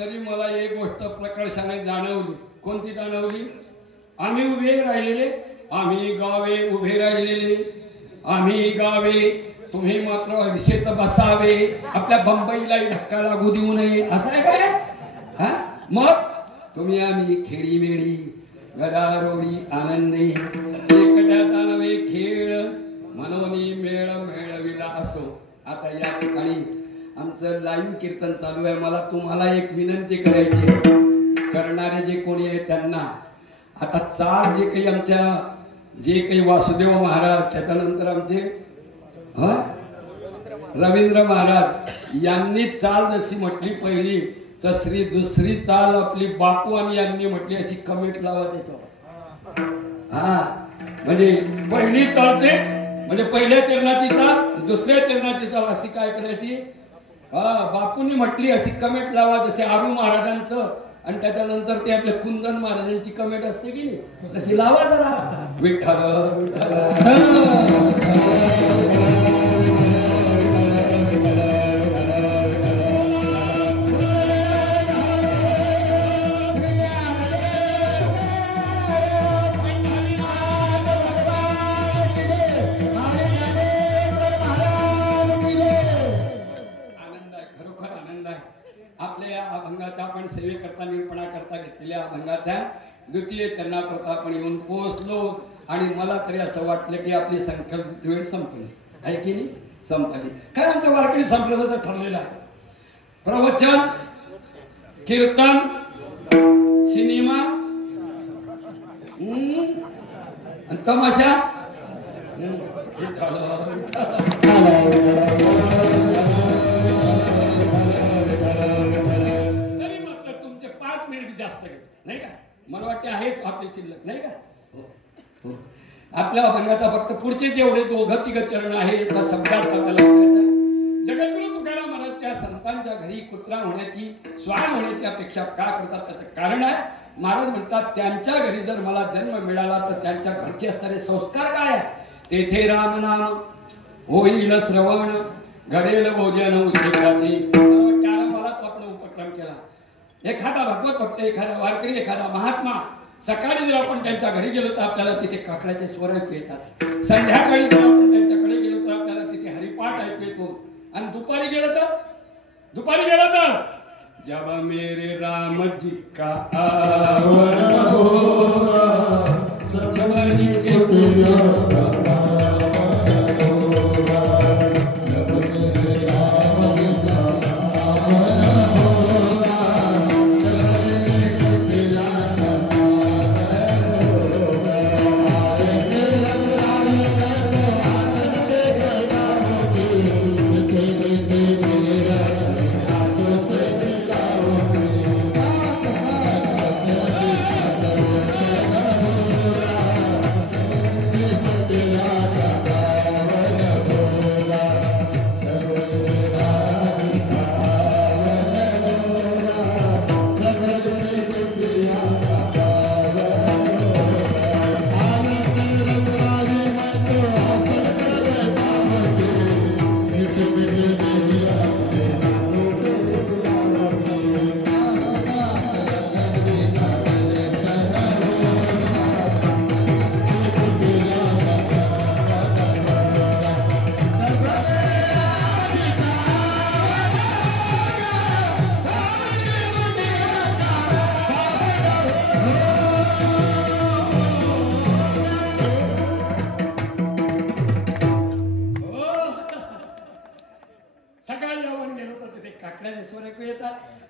तरी मला एक गोष्ट प्रकर्षाने जाणवली. कोणती जाणवली? आम्ही उभे राहिलेले, आम्ही गावे उभे राहिलेले, आम्ही गावे, तुम्ही मात्र हिशेच बसावे, आपल्या बंबईलाही धक्का लागू देऊ नये, असं आहे काय? हा, मग तुम्ही आम्ही खेडी मेळी गदारोळी आनंदी एकट्याचा नव्हे खेळ म्हणून मेळ मेळविला असो. आता या ठिकाणी आमचं लाईव्ह कीर्तन चालू आहे. मला तुम्हाला एक विनंती करायची, करणारे जे कोणी आहे त्यांना, आता चाल जे काही आमच्या जे काही वासुदेव महाराज, त्याच्यानंतर आमचे रवींद्र महाराज यांनी चाल जशी म्हटली पहिली, तसरी दुसरी चाल आपली बापू आणि यांनी म्हटली, अशी कमेंट लावा त्याच्यावर. हा, म्हणजे पहिली चालते म्हणजे पहिल्या चरणाची चाल, दुसऱ्या चरणाची चाल, अशी काय करायची? हा, बापूंनी म्हटली अशी कमेंट लावा. जसे आरू महाराजांचं आणि त्याच्यानंतर ते आपल्या कुंदन महाराजांची कमेंट असते की नाही, तशी लावा जरा. विठ्ठल अभंगाचा आपण सेवेकरता निरूपणा करता घेतलेल्या अभंगाच्या द्वितीय चरणापर्यंत आपण येऊन पोहोचलो. आणि मला तरी असं वाटलं की आपली संकल्पित वेळ संपली आहे की नाही? संपली. काय आमच्या वारकरी संप्रदायाचं ठरलेलं आहे, प्रवचन, कीर्तन, सिनेमा आणि तमाशा. जास्त घेतो नाही का? मला वाटते आहेच आपली शिल्लक नाही का? हो. आपल्या अभंगाचा फक्त पुढचे जेवढे दोघं तिघ चरण आहे त्या शब्दात आपल्याला बोलायचं. जगद्गुरु तुकाराम महाराज त्या संतांच्या घरी कुत्रा होण्याची, स्वान होण्याची अपेक्षा का करतात? त्याचं कारण आहे, महाराज म्हणतात त्यांच्या घरी जर मला जन्म मिळाला तर त्यांच्या घरचे असणारे संस्कार काय आहे? तेथे राम नाम होईल श्रवण, घडेल भोजन उद्योगाचे. मलाच आपण उपक्रम केला. एखादा भगवत भक्त, एखादा वारकरी, एखादा महात्मा, सकाळी जर आपण त्यांच्या घरी गेलो तर आपल्याला तिथे काकड्याचे स्वर ऐकू येतात. संध्याकाळी जर आपण त्यांच्याकडे गेलो तर आपल्याला तिथे हरिपाठ ऐकू येतो. आणि दुपारी गेलो तर जब मेरे राम जी का आवरण होगा, सवारी के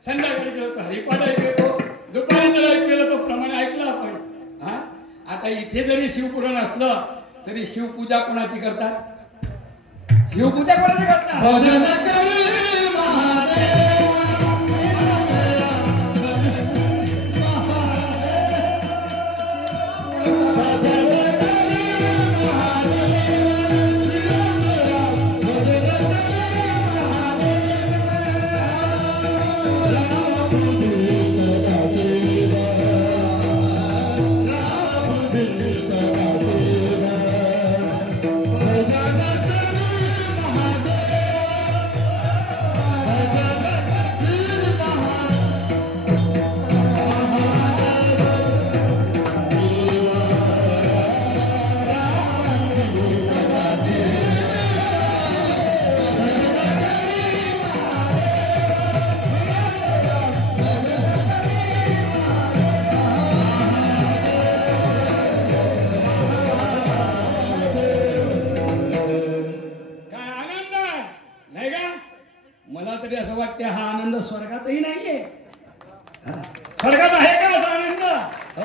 संध्याकाळी गेलो तर हरिपाठ ऐकू येतो. दुपारी जर ऐकू येतो तो प्रमाणे ऐकलं आपण. हा, आता इथे जरी शिवपुराण असलं तरी शिवपूजा कोणाची करतात? शिवपूजा कोणाची करतात? मला तरी असं वाटते हा आनंद स्वर्गातही नाहीये. स्वर्गात आहे का असा आनंद? हो.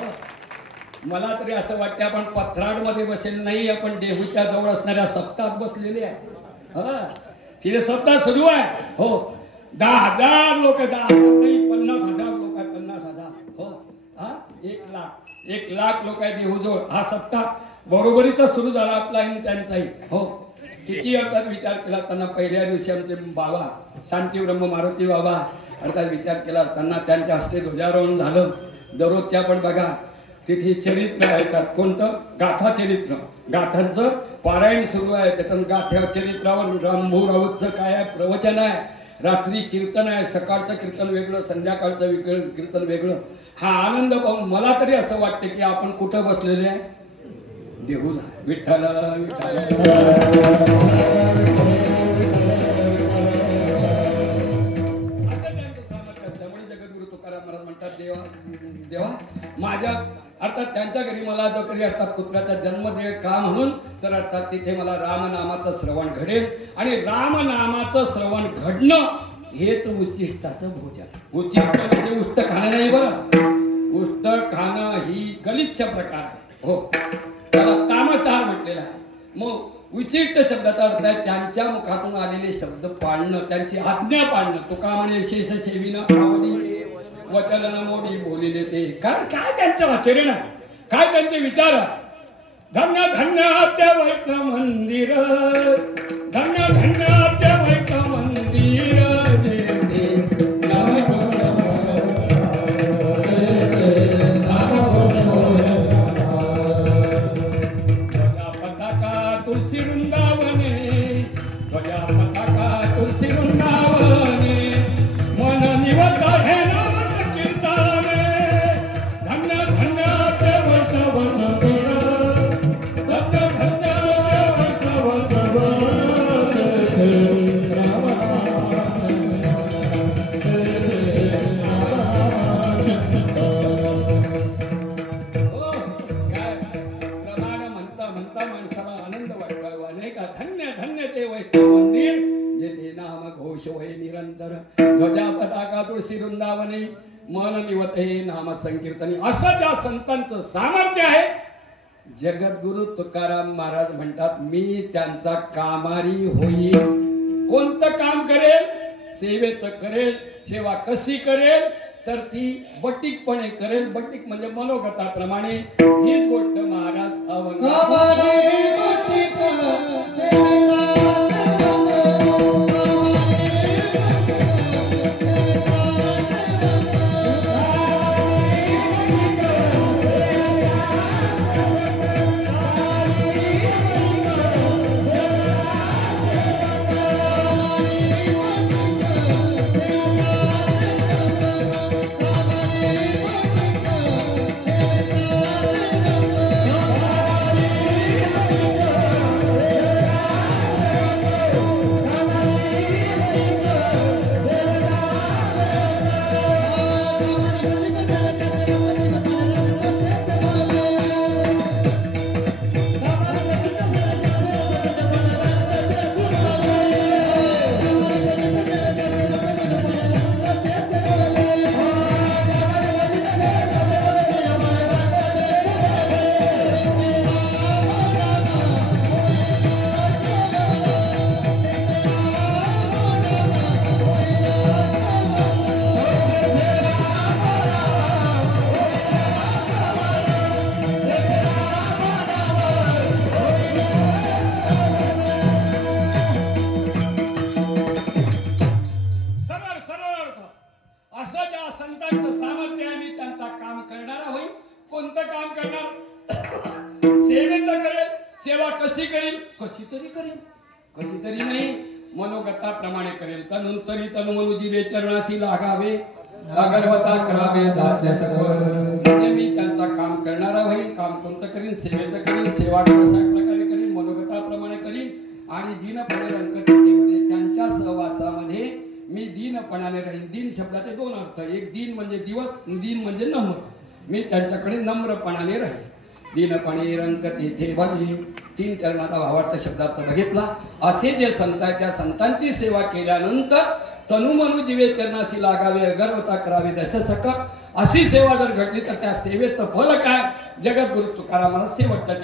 मला तरी असं वाटते आपण पथराडमध्ये बसेल नाही, आपण देहूच्या जवळ असणाऱ्या सप्तात बसलेले आहे. तिथे सप्ताह सुरू आहे. हो 10,000 लोक, 10,000 नाही 50,000 लोक आहे, 50,000. हो 1,00,000 लोक आहे देहूजवळ. हा सप्ताह बरोबरीचा सुरू झाला आपला आणि त्यांचाही. हो किती अर्थात विचार केला असताना पहिल्या दिवशी आमचे बाबा शांतीब्रह्म मारुती बाबा अर्थात विचार केला असताना त्यांच्या हस्ते ध्वजारोहण झालं. दररोजच्या पण बघा तिथे चरित्र ऐकतात. कोणतं? गाथा चरित्र. गाथांचं पारायण सुरू आहे. त्याचं गाथ्या चरित्रावर रामभाऊ राऊतचं काय आहे प्रवचन आहे. रात्री कीर्तन आहे. सकाळचं कीर्तन वेगळं, संध्याकाळचं कीर्तन वेगळं. हा आनंद पाहून मला तरी असं वाटतं की आपण कुठं बसलेले आहे? देहूला. विठ्ठल विठ्ठल. असं त्यांचं सामर्थ्य असल्यामुळे जगद्गुरु तुकाराम महाराज म्हणतात देवा माझ्या अर्थात त्यांच्या घरी मला जो कधी अर्थात कुत्र्याचा जन्म दे का म्हणून, तर अर्थात तिथे मला रामनामाचं श्रवण घडेल. आणि रामनामाचं श्रवण घडणं हेच उच्चिष्टाचं भोजन. उच्चिष्ट म्हणजे उष्ट खाणं नाही बरं. उष्ट खाणं ही गलिच्छ प्रकार आहे. हो त्याला तामसहार म्हटलेला आहे. मग उच्चिष्ट शब्दाचा अर्थ आहे त्यांच्या मुखातून आलेले शब्द पाळणं, त्यांची आज्ञा पाळणं. तुका म्हणे शेष सेविना आवडी वचन मोडी बोलिले ते. कारण काय त्यांचं आचरण आहे, काय त्यांचे विचार आहे. धन्य धन्य आपल्या वैष्णव मंदिर, धन्य धन्य आपल्या वैष्णव मंदिर. पताका तुळशी वृंदावने, ध्वजा पताका तुळशी वृंदावने, मन निवत हे नामच कीर्तने. धन्य धन्य आपल्या वैष्णव संतोर, धन्य धन्य आपल्या वैष्णव संतोर. निरंतर ध्वजा पताका तुळशी वृंदावने, मन निवत हे नाम संकीर्तनी. असं ज्या संतांचं सामर्थ्य आहे. जगद्गुरु तुकाराम महाराज म्हणतात मी त्यांचा कामारी होईल. कोणतं काम करेल? सेवेचं करेल. सेवा कशी करेल? तर ती बटीकपणे करेल. बटीक म्हणजे मनोगताप्रमाणे. हीच गोष्ट महाराज अवघड. कशीतरी नाही मनोगताप्रमाणे करेल. तनुंतरी तनुमनुजी बेचरणाशी लागावे, अगरवता करावे दास्य सर्व. म्हणजे मी त्यांचा काम करणारा होईल. काम कोणतं करीन? सेवेचं करीन. सेवा कशा प्रकारे करीन? मनोगताप्रमाणे करीन. आणि दीनपणे रंगतीमध्ये त्यांच्या सहवासामध्ये मी दीनपणाने राहीन. दीन शब्दाचे दोन अर्थ. एक दीन म्हणजे दिवस, दीन म्हणजे नम्र. मी त्यांच्याकडे नम्रपणाने राहील. दीनपणे रंगती थे भली. 3 चरणाचा भावार्थ शब्दार्थ बघितला. असे जे संत आहेत त्या संतांची सेवा केल्यानंतर तनु मनु जीवे चरणाशी लागावे अगरवता करावी दश सकट अशी सेवा जर घडली तर त्या सेवेचं फल काय जगद्गुरु तुकारामाला शेवटच्या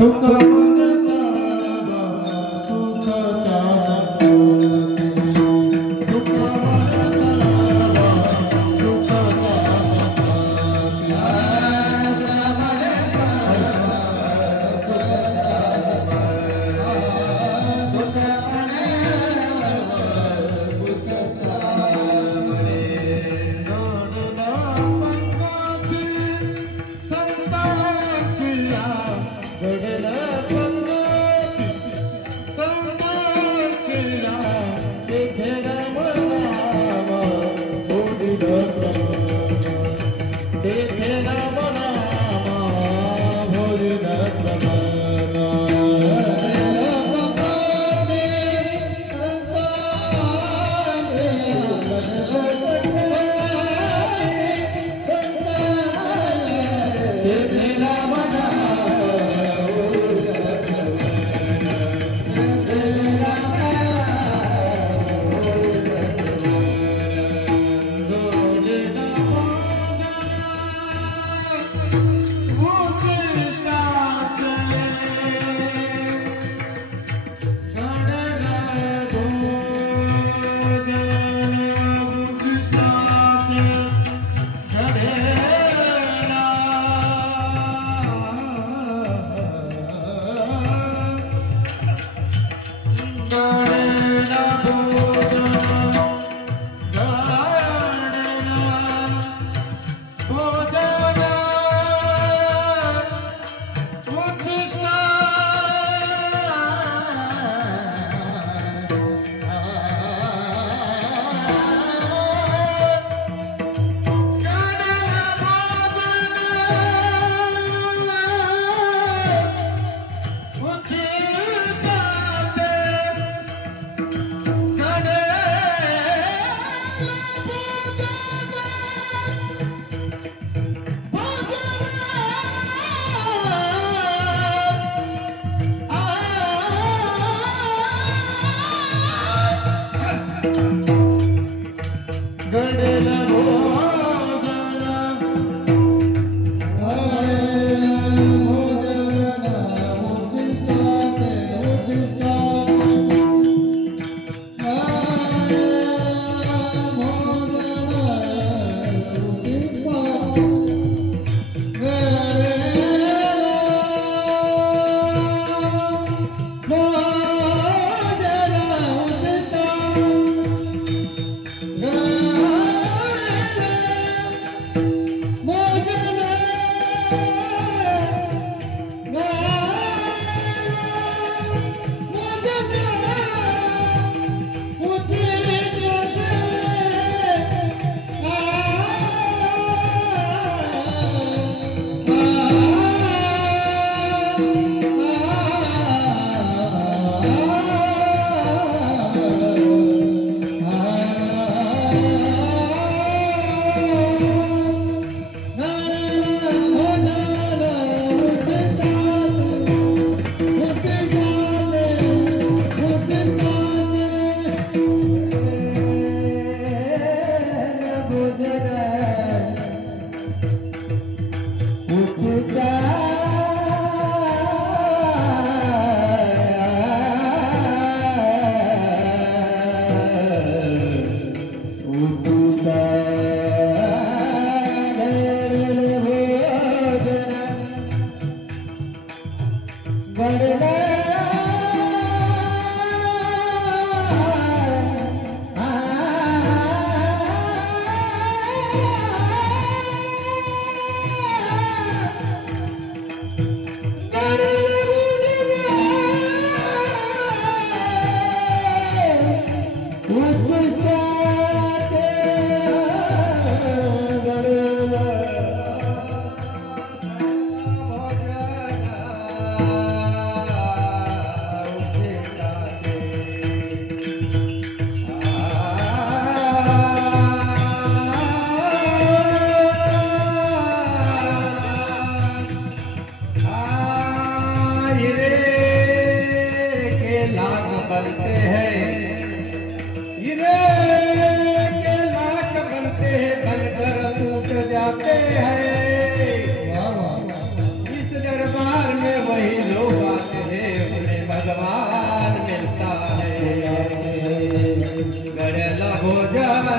बनते हैं घडेल भोजन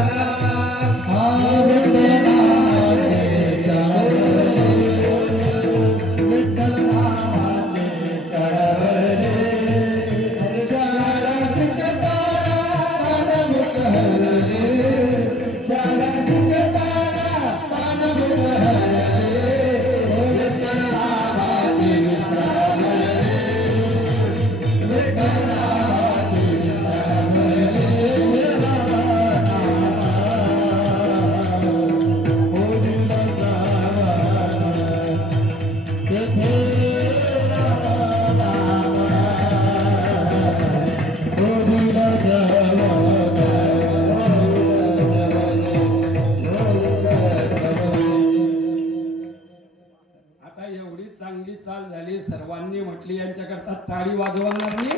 चांगली चाल झाली. सर्वांनी म्हटली यांच्याकरता टाळी वाजवणार नाही.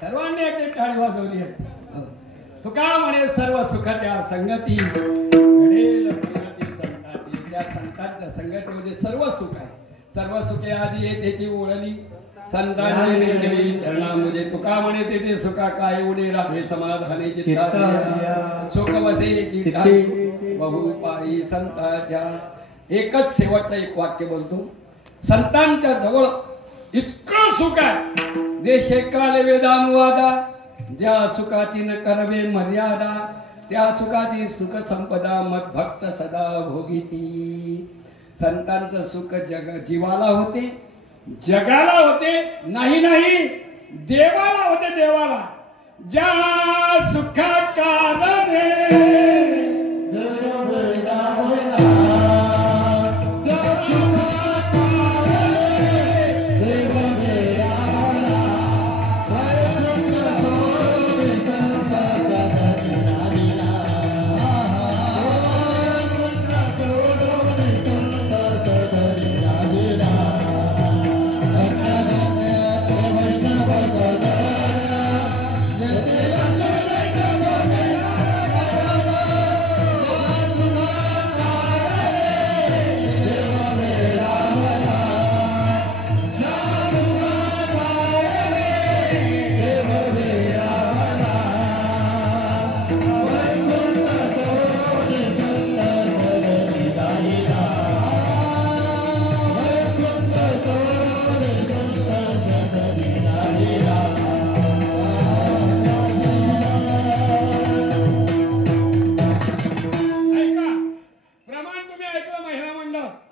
सर्वांनी एकदा टाळी वाजवली. तुका म्हणे सर्व सुख त्या संगती घडेल प्रगती संताची. त्या संतांच्या संगतीमध्ये सर्व सुख आहे. सर्व सुखे आधी येतेची ओळली संतांनी नेलेली चरणामध्ये. तुका म्हणे तेथे सुखा काय उडे राहे समाधाने चित्ता सुख बसे चित्ताई बहुपाई संताच्या. एकच शेवटचं एक वाक्य बोलतो. संतांच्या जवळ इतकं सुख आहे. देशे काले वेदानुवादा ज्या सुखाची न करवे मर्यादा त्या सुखाची सुख संपदा मत भक्त सदा भोगिती. संतांचं सुख जीवाला होते जगाला होते नाही नाही देवाला होते. देवाला ज्या सुखा कारणे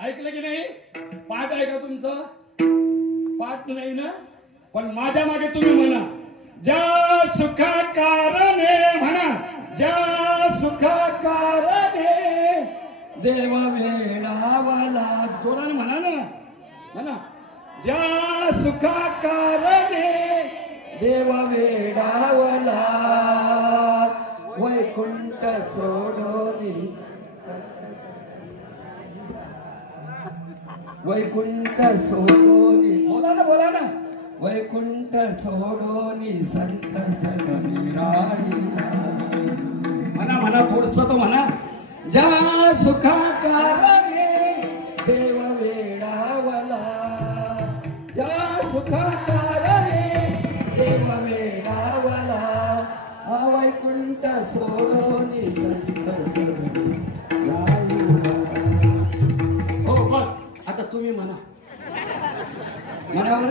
ऐकलं की नाही? पाठ आहे का तुमचं? पाठ नाही ना? पण माझ्या मागे तुम्ही म्हणा ज्या सुखा कारणे म्हणा ज्या सुखा कारणे देव वेडावाला. जोराने म्हणा ना म्हणा ज्या सुखा कारणे देव वेडावला वैकुंठ सोडोनी वैकुंठ सोडोनी. बोला ना वैकुंठ सोडोनी संत सगळी राहिला. म्हणा थोडस तो म्हणा ज्या सुखा कारणे देव वेडावला. ज्या सुखा कारणे देव वेडावला वैकुंठ सोडोनी संत सगळी राहिला. हो बस आता तुम्ही म्हणा म्हणावर.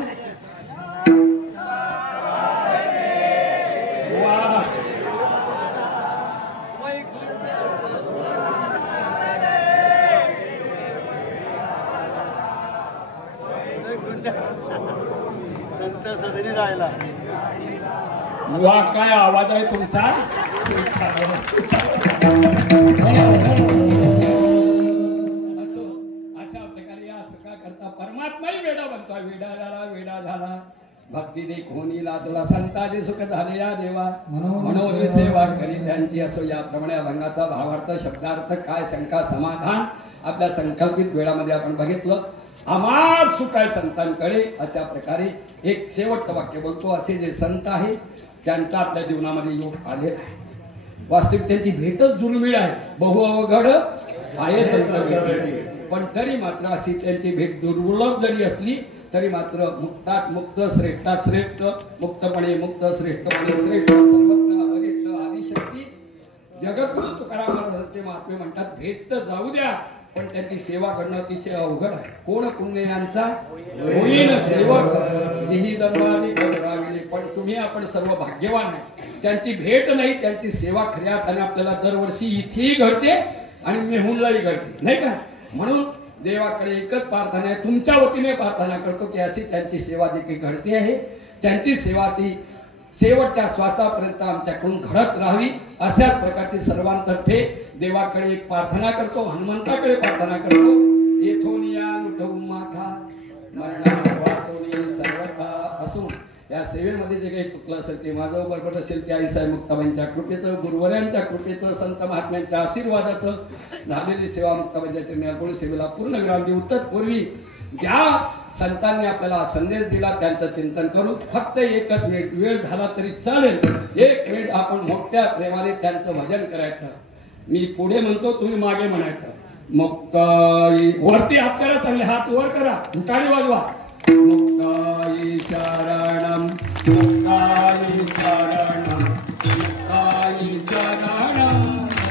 वा काय आवाज आहे तुमचा. अशा प्रकारे या सुखा करता परमात्माही वेडा बनतोय. वेडा झाला भक्ती दे कोणी लाजला. संताचे सुख झाले या देवा म्हणून सेवा करी त्यांची. असो याप्रमाणे अभंगाचा भावार्थ शब्दार्थ काय शंका समाधान आपल्या संकल्पित वेळामध्ये आपण बघितलं. अमाप सुख आहे संतांकडे. अशा प्रकारे एक शेवटचं वाक्य बोलतो. असे जे संत आहे त्यांचा आपल्या जीवनामध्ये योग आलेला आहे. वास्तविक त्यांची भेटच दुर्मिळ आहे. बहु अवघड आहे संत भेट. पण तरी मात्र अशी त्यांची भेट दुर्लभ जरी असली तरी मात्र मुक्तात मुक्त श्रेष्ठात श्रेष्ठ मुक्तपणे मुक्त श्रेष्ठपणे श्रेष्ठ सर्वत्र अवरिष्ठ आदिशक्ती जगद्गुरु तुकाराम महाराजांचे महात्मे म्हणतात भेट तर जाऊ द्या पण त्यांची सेवा करणं अतिशय अवघड आहे. कोण पुण्य यांचा होईल सेवक जेही दंबारी राविले. पण तुम्ही आपण सर्व भाग्यवान आहे. त्यांची भेट नाही त्यांची सेवा खऱ्या अर्थाने आपल्याला दरवर्षी इथेही घडते आणि मेहुणलाही घडते नाही का. म्हणून देवाकडे एकच प्रार्थना आहे तुमच्या वतीने प्रार्थना करतो की अशी त्यांची सेवा जी काही घडते आहे त्यांची सेवा ती शेवटच्या श्वासापर्यंत आमच्याकडून घडत राहावी अशाच प्रकारची सर्वांतर्फे देवाकडे एक प्रार्थना करतो. हनुमंताकडे प्रार्थना करतो. येथोनिया लुटवू माथा मरणा वाटोनी सर्वथा असून या सेवेमध्ये जे काही चुकलं असेल ते माझं बरोबर असेल ते आईसाहेब मुक्ताबाईंच्या कृपेचं गुरुवर्यांच्या कृपेचं संत महात्म्यांच्या आशीर्वादाचं झालेली सेवा मुक्ताबाईंच्या निर्गुण सेवेला पूर्ण विराम देऊ. तत्पूर्वी ज्या संतांनी आपल्याला संदेश दिला त्यांचं चिंतन करू. फक्त एकच मिनिट वेळ झाला तरी चालेल. एक मिनिट आपण मोठ्या प्रेमाने त्यांचं भजन करायचं. मी पुढे म्हणतो तुम्ही मागे म्हणायचं. मुक्ताई वरती हात करा चांगले हात वर करा टाळी वाजवा. मुक्ताई शरणम मुक्ताई शरणम मुक्ताई शरणम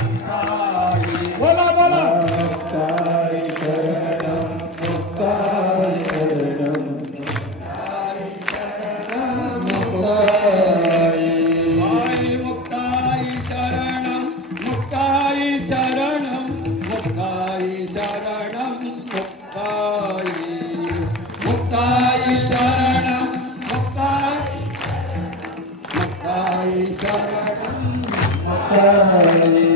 मुक्ताई बोला बोला मुक्ताई शरणम मुक्ताई शरणम मुक्ताई शरणम मुक्ताई शरणम मुक्ताई शरणम मुक्ताई शरणम मुक्ताई मुक्ताई शरणम मुक्ताई मुक्ताई शरणम मुक्ताई